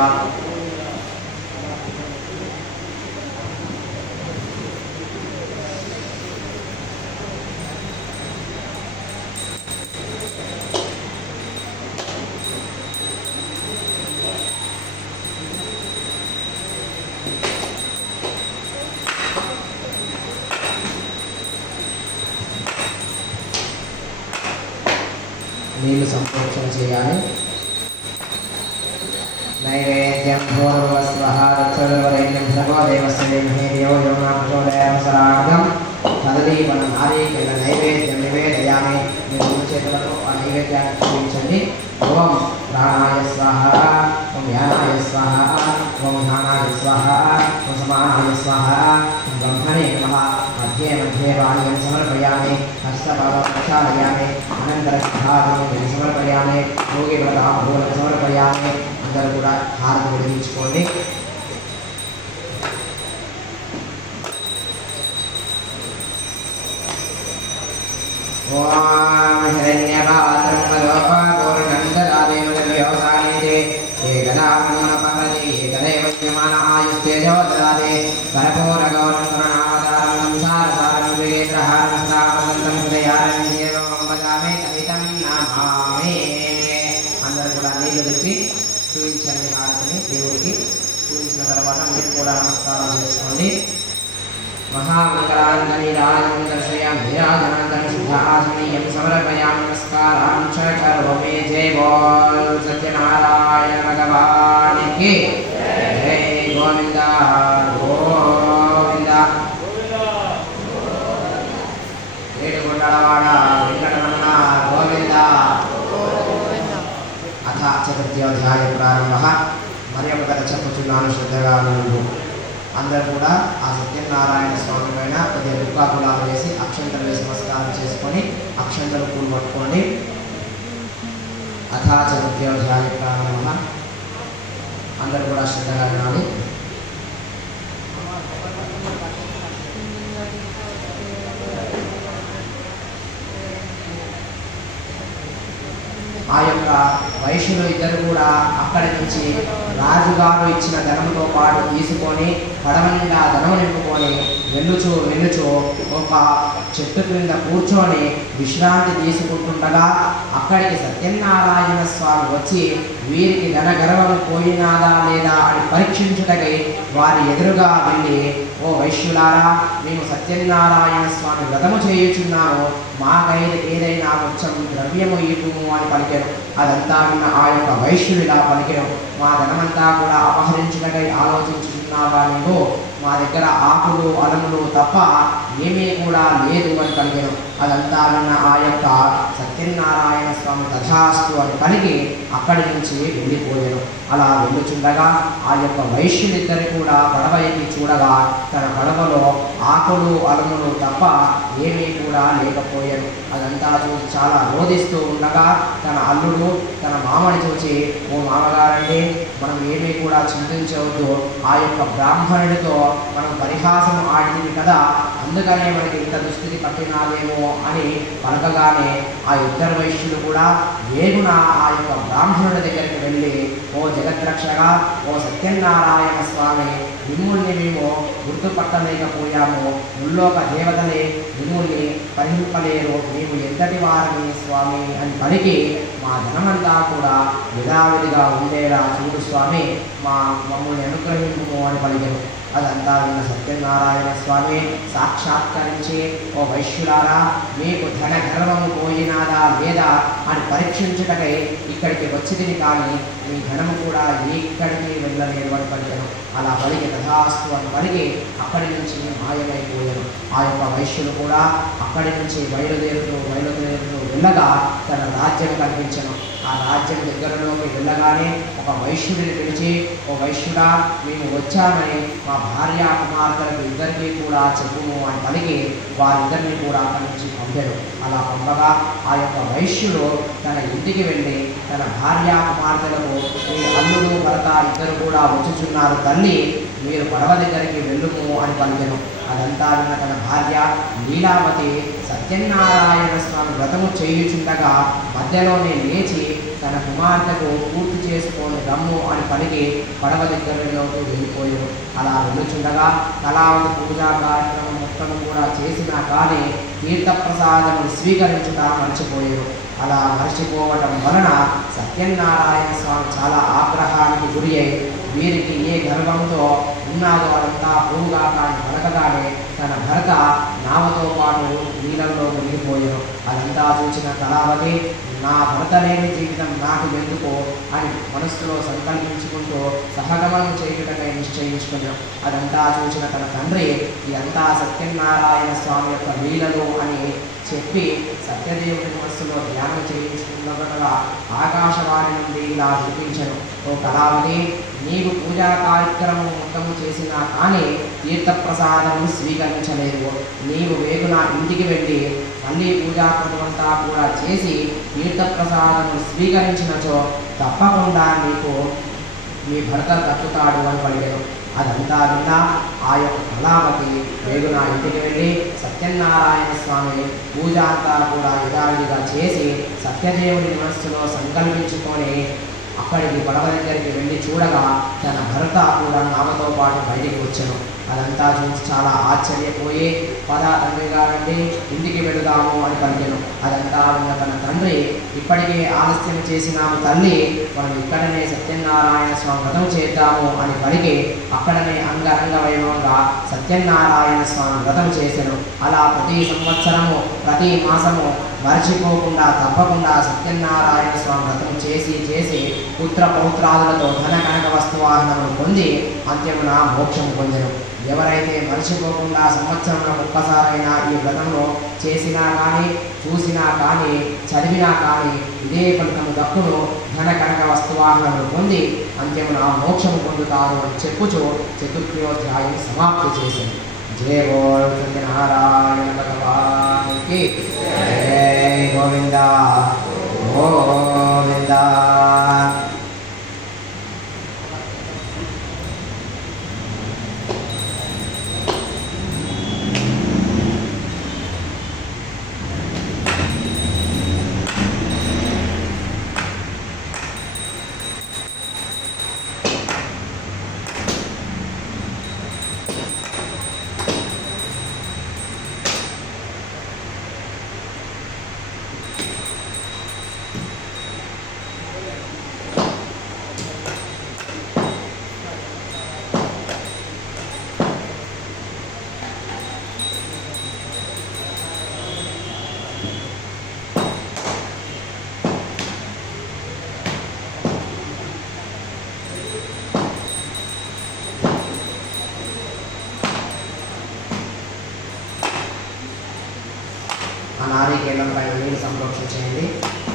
నీళ్ళు సంప్రోక్షణ చేయాలి. నైవేద్యం పూర్వస్వః దక్షిణవరేణ్యం భగవదేవస్య దేవో యోనామచోదయామసరాగం తదదీపన నారీకేణ నైవేద్యం నివేదయామి. మీరు చేతులతో ఆ నైవేద్యాన్ని చూపించండి. ఓం ప్రాణాయ స్వాహ, ఓం యానాయ స్వాహ, ఓం జ్ఞానాయ స్వాహ, ఓం సమానాయ స్వాహ, ఓం బ్రహ్మణే నమః. మధ్యే మధ్యే వాణ్యం సమర్పయామి. హస్తపాదం ప్రక్షాళయామి. అనంతరం సమర్పయామి. భోగి భూలకు సమర్పయామి. అందరూ కూడా హారతి విడిపించుకోండి. ఓం హిరణ్యపాత్రం మదోపూర్ణందరాదేవసానితే ఏకదాపహరతి ఏకదైవజ్ఞమాన ఆయుస్తేజోదరాదే పరపూరగౌరం కరుణావతారం సంసారసారం వివేద్రహారం స్థాపదంతం హృదయారం దేవం వదామి కవితం నమామి. అందరూ కూడా నీళ్లు తెప్పి చూపించండి హారతిని దేవుడికి. చూపించిన తర్వాత మీరు కూడా నమస్కారం చేసుకోండి. महामंगलांतनि राजं दर्शयामि. विराजनान्तनि शुद्धासनीयं समर्पयामि. नमस्कारां च करोमि. जय बोल सत्यनारायण भगवान की जय. गोविंद गोविंद. ఏడుకొండలవాడ వెంకటరమణ గోవింద. అథ చతుర్థ్యోధ్యాయ ప్రారంభ. మరి ఒక కథ చెప్పుచున్నాను, శ్రద్ధగా వినండి. అందరూ కూడా ఆ సత్యనారాయణ స్వామి పైన కొద్దిగా దుర్గాకులాలు వేసి అక్షంతలు వేసి నమస్కారం చేసుకొని అక్షంతలు పూలు పట్టుకోండి. అథా చతుర్థ్యోధ్యాయ ప్రారంభ. అందరూ కూడా శ్రద్ధగా వినాలి. ఆ యొక్క వైశ్యులు ఇద్దరు కూడా అక్కడి నుంచి రాజుగారు ఇచ్చిన ధనంతో పాటు తీసుకొని పడవ నిండా ధనం నింపుకొని వెళ్ళుచు ఒక చెట్టు క్రింద కూర్చొని విశ్రాంతి తీసుకుంటుండగా అక్కడికి సత్యనారాయణ స్వామి వచ్చి వీరికి ధన గర్వం పోయినాదా లేదా అని పరీక్షించుటకై వారి ఎదురుగా వెళ్ళి, ఓ వైశ్యులారా, మేము సత్యనారాయణ స్వామి వ్రతము చేయుచున్నాము, మాకైతే ఏదైనా కొంచెం ద్రవ్యము ఇవ్వము అని పలికారు. అదంతా విన్న ఆ యొక్క వైశ్యులు ఇలా పలికారు, మా ధనమంతా కూడా అపహరించుటకై ఆలోచించుతున్నావా నీవు? మా దగ్గర ఆకులు అలములు తప్ప ఏమీ కూడా లేదు అని పలికారు. అదంతా విన్న ఆ యొక్క సత్యనారాయణ స్వామి తథాస్తు అని పలికి అక్కడి నుంచి వెళ్ళిపోయారు. అలా వెళ్ళుచుండగా ఆ యొక్క వైశ్యులిద్దరు కూడా పడవ ఎక్కి చూడగా తన పడవలో ఆకులు అలములు తప్ప ఏమీ కూడా లేకపోయారు. అదంతా చూసి చాలా రోధిస్తూ ఉండగా తన అల్లుడు తన మామని చూసి, ఓ మామగారండి, మనం ఏమీ కూడా చింతించవద్దు, ఆ యొక్క బ్రాహ్మణుడితో మనం పరిహాసం ఆడింది కదా, అందుకనే మనకి ఇంత దుస్థితి పట్టినాదేమో అని పలకగానే ఆ ఇద్దరు వైశ్యులు కూడా వేగున ఆ యొక్క బ్రాహ్మణుడి దగ్గరికి వెళ్ళి, ఓ జగద్రక్షగా, ఓ సత్యనారాయణ స్వామి, మిమ్ముల్ని మేము గుర్తుపట్టలేకపోయాము, ముల్లోక దేవతలే మిమ్ముల్ని పరిహింపలేరు, మేము ఎంతటి వారిని స్వామి అని పలికి, మా ధనమంతా కూడా విధావిడిగా ఉండేలా చూడు స్వామి, మమ్మల్ని అనుగ్రహింపు అని పలికారు. అదంతా విన్న సత్యనారాయణ స్వామి సాక్షాత్కరించి, ఓ వైశ్యులారా, మీకు ధన గర్వము పోయినాదా లేదా అని పరీక్షించుటకై ఇక్కడికి వచ్చింది, కానీ మీ ధనము కూడా ఎక్కడికి వెళ్ళలేదు అని పలికాను. అలా పలికి తథాస్తు అని పలికి అక్కడి నుంచి మాయమైపోయాను. ఆ యొక్క వైశ్యులు కూడా అక్కడి నుంచి బయలుదేరుతూ వెళ్ళగా తన రాజ్యం కనిపించను. ఆ రాజ్యం దగ్గరలోకి వెళ్ళగానే ఒక వైశ్యుడిని పిలిచి, ఓ వైశ్యుడా, మేము వచ్చామని మా భార్య కుమార్తెలకు ఇద్దరికీ కూడా చెప్పుము అని పలికి వారిద్దరిని కూడా అక్కడి నుంచి పంపారు. అలా పంపగా ఆ యొక్క వైశ్యుడు తన ఇంటికి వెళ్ళి తన భార్య కుమార్తెలకు, మీ అల్లుడు భర్త ఇద్దరు కూడా వచ్చుచున్నారు తల్లి, మీరు పడవ దగ్గరికి వెళ్ళుము అని పలికెను. అదంతా విన్న తన భార్య లీలావతి సత్యనారాయణ స్వామి వ్రతము చేయుచుండగా మధ్యలోనే లేచి తన కుమార్తెకు పూర్తి చేసుకొని రమ్ము అని పలికి పడవ దగ్గరలోకి వెళ్ళిపోయారు. అలా వెళ్ళుచుండగా కళావతి పూజా కార్యక్రమం మొత్తం కూడా చేసినా కానీ తీర్థప్రసాదము స్వీకరించుట మర్చిపోయారు. అలా మర్చిపోవటం వలన సత్యనారాయణ స్వామి చాలా ఆగ్రహానికి గురి అయి, వీరికి ఏ గర్వంతో ఉన్నాదో అదంతా పోవుగా కానీ పలకగానే తన భర్త నావతో పాటు నీళ్ళల్లో మునిగిపోయారు. అదంతా చూసిన కళావతి, నా భర్త లేని జీవితం నాకు ఎందుకో అని మనస్సులో సంకల్పించుకుంటూ సహగమనం చేయుటకై నిశ్చయించుకున్నాం. అదంతా చూసిన తన తండ్రి, ఇదంతా సత్యనారాయణ స్వామి యొక్క లీలలు అని చెప్పి సత్యదేవుడి మనస్సులో ధ్యానం చేయించుకున్నగా ఆకాశవాణి నుండి ఇలా చూపించను, ఓ కళావతి, నీవు పూజా కార్యక్రమం మొత్తము చేసినా కానీ తీర్థప్రసాదము స్వీకరించలేదు. నీవు వేగున ఇంటికి వెళ్ళి మళ్ళీ పూజాకృతమంతా కూడా చేసి తీర్థప్రసాదము స్వీకరించినచో తప్పకుండా నీకు మీ భర్త దక్కుతాడు అని పలికెను. అదంతా విన్నా ఆ యొక్క కళావతి వేగున ఇంటికి వెళ్ళి సత్యనారాయణ స్వామి పూజ అంతా కూడా యథావిధిగా చేసి సత్యదేవుడి మనస్సులో సంకల్పించుకొని అక్కడికి పడవ దగ్గరికి వెళ్ళి చూడగా తన భర్త కూడా నామతో పాటు బయటికి వచ్చాను. అదంతా చూసి చాలా ఆశ్చర్యపోయి, పద తండ్రి గారండి, ఇంటికి వెళుదాము అని పలికెను. అదంతా ఉన్న తన తండ్రి, ఇప్పటికే ఆలస్యం చేసినాము తల్లి, మనం ఇక్కడనే సత్యనారాయణ స్వామి వ్రతం చేద్దాము అని పలికి అక్కడనే అంగరంగ వైభవంగా సత్యనారాయణ స్వామి వ్రతం చేశాను. అలా ప్రతి సంవత్సరము ప్రతి మాసము మర్చిపోకుండా తప్పకుండా సత్యనారాయణ స్వామి వ్రతం చేసి పుత్ర పౌత్రాదులతో ధన కనక వస్తువాహనములు పొంది అంత్యమున మోక్షం పొందెను. ఎవరైతే మర్చిపోకుండా సంవత్సరంలో ఒక్కసారైనా ఈ వ్రతంలో చేసినా కానీ చూసినా కానీ చదివినా కానీ ఇదే ఫలితము దక్కును, ధన కనక వస్తువాహనములు పొంది అంత్యమున మోక్షము పొందుతారు అని చెప్పుచు చతుర్థోధ్యాయం సమాప్తి చేసింది. జయ బోల్ సత్యనారాయణ భగవానికి జయ. గోవింద గోవింద. నారీకేళం పైన నీళ్ళు సంప్రోక్షణ చేయండి.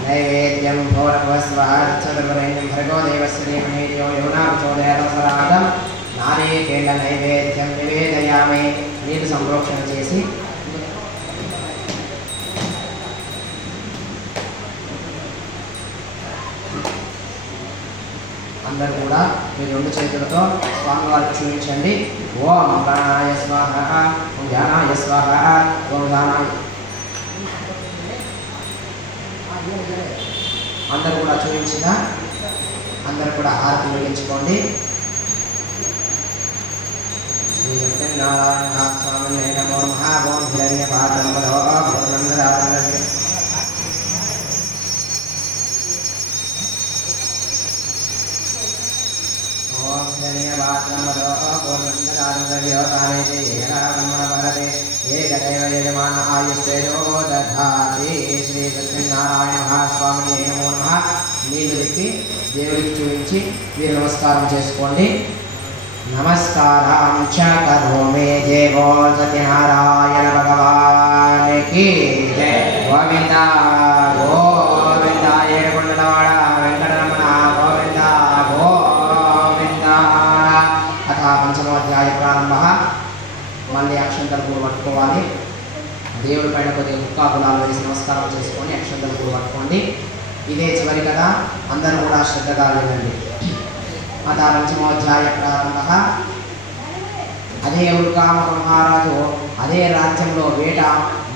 నైవేద్యం భోరభస్వహర్చదుర్వరేణ్యం భర్గో దేవస్య ధీమహి ధియో యో న ప్రచోదయాత్. నారీకేళ నైవేద్యం నివేదయామి. నీళ్ళు సంప్రోక్షణ చేసి అందరూ కూడా మీ రెండు చేతులతో స్వామివారికి చూపించండి. ఓం ప్రాణాయ స్వాహ, ఓం ధ్యానాయ స్వాహ, ఓం ధానాయ. అందరూ కూడా చూపించిన అందరూ కూడా హారతి వెలిగించుకోండి. శ్రీ సత్యనారాయణ స్వామి నమో నమః. ఓం హిరణ్య పాత్రమదో భూనందరాత్మజ. ఓం హిరణ్య ఏకదైవ యజమాన ఆయుస్తేజో దధాతి. శ్రీ సత్యనారాయణ మహాస్వామి నమో నమః. నీళ్లు తిప్పి దేవుడికి చూపించి మీరు నమస్కారం చేసుకోండి. నమస్కారం చ కరోమి. జయ బోల్ సత్యనారాయణ భగవానికి జయ. గోవింద గోవింద ఏడుకొండలవాడ వెంకటరమణ గోవింద గోవింద. అథ పంచమోధ్యాయ ప్రారంభ. మళ్ళీ అక్షంతలు కూడా పట్టుకోవాలి. దేవుడి పైన కొద్దిగా ముక్కా గులాలు వేసి నమస్కారం చేసుకొని అక్షంతలు కూడా పట్టుకోండి. ఇదే చివరి కదా, అందరూ కూడా శ్రద్ధగా వినండి. అథ పంచమోధ్యాయ ప్రారంభ. అదే ఉల్కామక మహారాజు అదే రాజ్యంలో వేట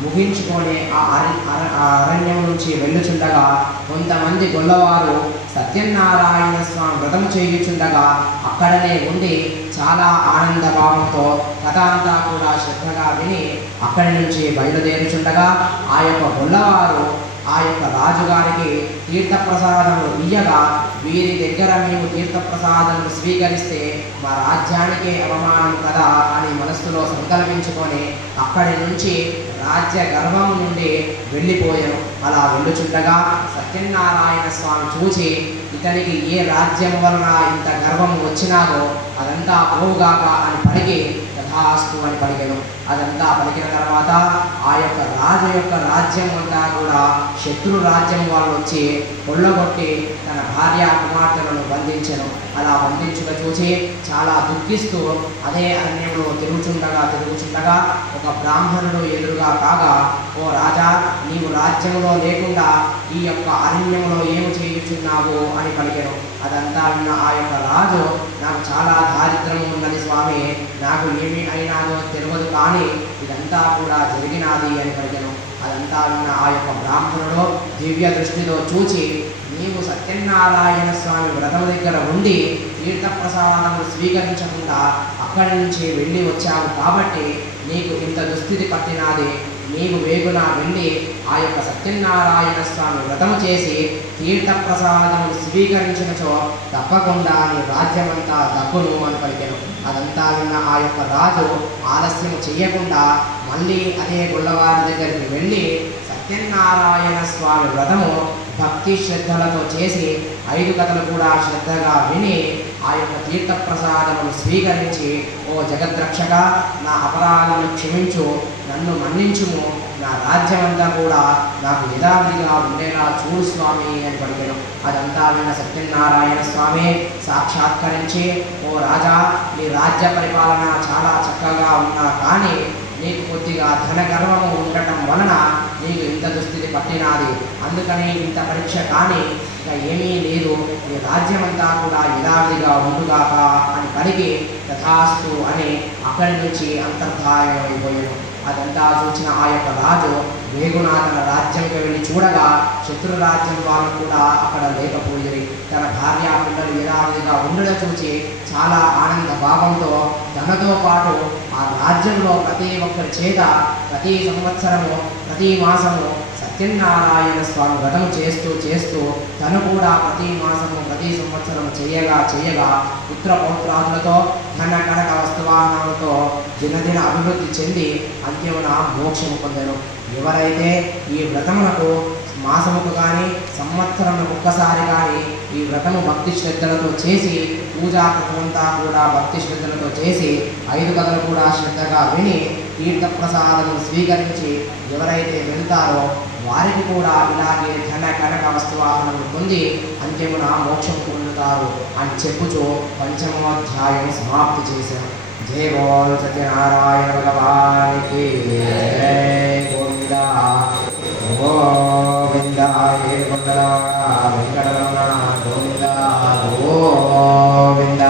ముగించుకొని ఆ అరణ్యం నుంచి వెళ్ళుచుండగా కొంతమంది గొల్లవారు సత్యనారాయణ స్వామి వ్రతం చేయుచుండగా అక్కడనే ఉండి చాలా ఆనందభావంతో కథ అంతా కూడా శ్రద్ధగా విని అక్కడి నుంచి బయలుదేరుచుండగా ఆ యొక్క గొల్లవారు ఆ యొక్క రాజుగారికి తీర్థప్రసాదములు ఇయ్యగా, వీరి దగ్గర మేము తీర్థప్రసాదములు స్వీకరిస్తే మా రాజ్యానికే అవమానం కదా అని మనస్సులో సంకల్పించుకొని అక్కడి నుంచి రాజ్య గర్భం నుండి వెళ్ళిపోయాను. అలా వెళ్ళుచుండగా సత్యనారాయణ స్వామి చూచి ఇతనికి ఏ రాజ్యం వలన ఇంత గర్వం వచ్చినాదో అదంతా పోవుగాక అని పలికి తథాస్తు అని పలికెను. అదంతా పలికిన తర్వాత ఆ యొక్క రాజు యొక్క రాజ్యం అంతా కూడా శత్రు రాజ్యం వాళ్ళు వచ్చి కొల్లగొట్టి తన భార్య కుమార్తెలను బంధించెను. అలా బంధించుక చూసి చాలా దుఃఖిస్తూ అదే అరణ్యంలో తిరుగుచుండగా ఒక బ్రాహ్మణుడు ఎదురుగా కాగా, ఓ రాజా, నీవు రాజ్యంలో లేకుండా ఈ యొక్క అరణ్యంలో ఏమి చేయుచున్నావు అని పలికెను. అదంతా విన్న ఆ యొక్క రాజు, నాకు చాలా దారిద్ర్యం ఉన్నది స్వామి, నాకు ఏమి అయినాదో తెలియదు, కానీ ఇదంతా కూడా జరిగినాది అని పలికెను. అదంతా విన్న ఆ యొక్క బ్రాహ్మణుడు దివ్య దృష్టితో చూచి, నీవు సత్యనారాయణ స్వామి వ్రతం దగ్గర ఉండి తీర్థప్రసాదములు స్వీకరించకుండా అక్కడి నుంచి వెళ్ళి వచ్చావు కాబట్టి నీకు ఇంత దుస్థితి పట్టినాది. నీవు వేగున వెళ్ళి ఆ యొక్క సత్యనారాయణ స్వామి వ్రతము చేసి తీర్థప్రసాదములు స్వీకరించినచో తప్పకుండా నీ రాజ్యమంతా దక్కును అని పలికెను. అదంతా విన్న ఆ యొక్క రాజు ఆలస్యం చెయ్యకుండా మళ్ళీ అదే గొల్లవారి దగ్గరికి వెళ్ళి సత్యనారాయణ స్వామి వ్రతము భక్తి శ్రద్ధలతో చేసి 5 కథలు కూడా శ్రద్ధగా విని ఆ యొక్క తీర్థప్రసాదమును స్వీకరించి, ఓ జగద్రక్షక, నా అపరాధాలను క్షమించు, నన్ను మన్నించుము, నా రాజ్యమంతా కూడా నాకు యథావిధిగా ఉండేలా చూడు స్వామి అని పలికెను. అదంతా విన్న సత్యనారాయణ స్వామి సాక్షాత్కరించి, ఓ రాజా, నీ రాజ్య పరిపాలన చాలా చక్కగా ఉన్నా కానీ నీకు కొద్దిగా ధన గర్వము ఉండటం వలన నీకు ఇంత దుస్థితి పట్టినాది. అందుకని ఇంత పరీక్ష కానీ ఇక ఏమీ లేదు, నీ రాజ్యమంతా కూడా యథావిధిగా ఉండుగాక అని పలికి తథాస్తు అని అక్కడి నుంచి అంతర్ధాయమైపోయాను. అదంతా చూసిన ఆ యొక్క రాజు వేగున తన రాజ్యంకి వెళ్ళి చూడగా శత్రు రాజ్యం వాళ్ళు కూడా అక్కడ లేకపోయి తన భార్య పిల్లలు యథావిధిగా ఉండడం చూసి చాలా ఆనంద భావంతో తనతో పాటు ఆ రాజ్యంలో ప్రతి ఒక్కరి చేత ప్రతి సంవత్సరము ప్రతి మాసము సత్యనారాయణ స్వామి వ్రతం చేస్తూ తను కూడా ప్రతి మాసము ప్రతి సంవత్సరం చేయగా పుత్ర పౌత్రాదులతో ధన కనక వస్తువాహనాలతో దినదిన అభివృద్ధి చెంది అంత్యమున మోక్షము పొందెను. ఎవరైతే ఈ వ్రతములకు మాసముకు కానీ సంవత్సరములకు ఒక్కసారి కానీ ఈ వ్రతము భక్తి శ్రద్ధలతో చేసి పూజాకృతంతా కూడా భక్తి శ్రద్ధలతో చేసి 5 కథలు కూడా శ్రద్ధగా విని తీర్థప్రసాదము స్వీకరించి ఎవరైతే వెళ్తారో వారికి కూడా ఇలాగే ధన కనక వస్తువాహనము పొంది అంత్యమున మోక్షం పొందుతారు అని చెప్పుచూ పంచమోధ్యాయం సమాప్తి చేశారు. జయ బోల్ సత్యనారాయణ భగవానికి జయ. గోవింద గోవింద వెంకటరమణ గోవింద గోవింద.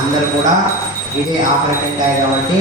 అందరు కూడా ఇదే ఆపరేటింగ్ కాబట్టి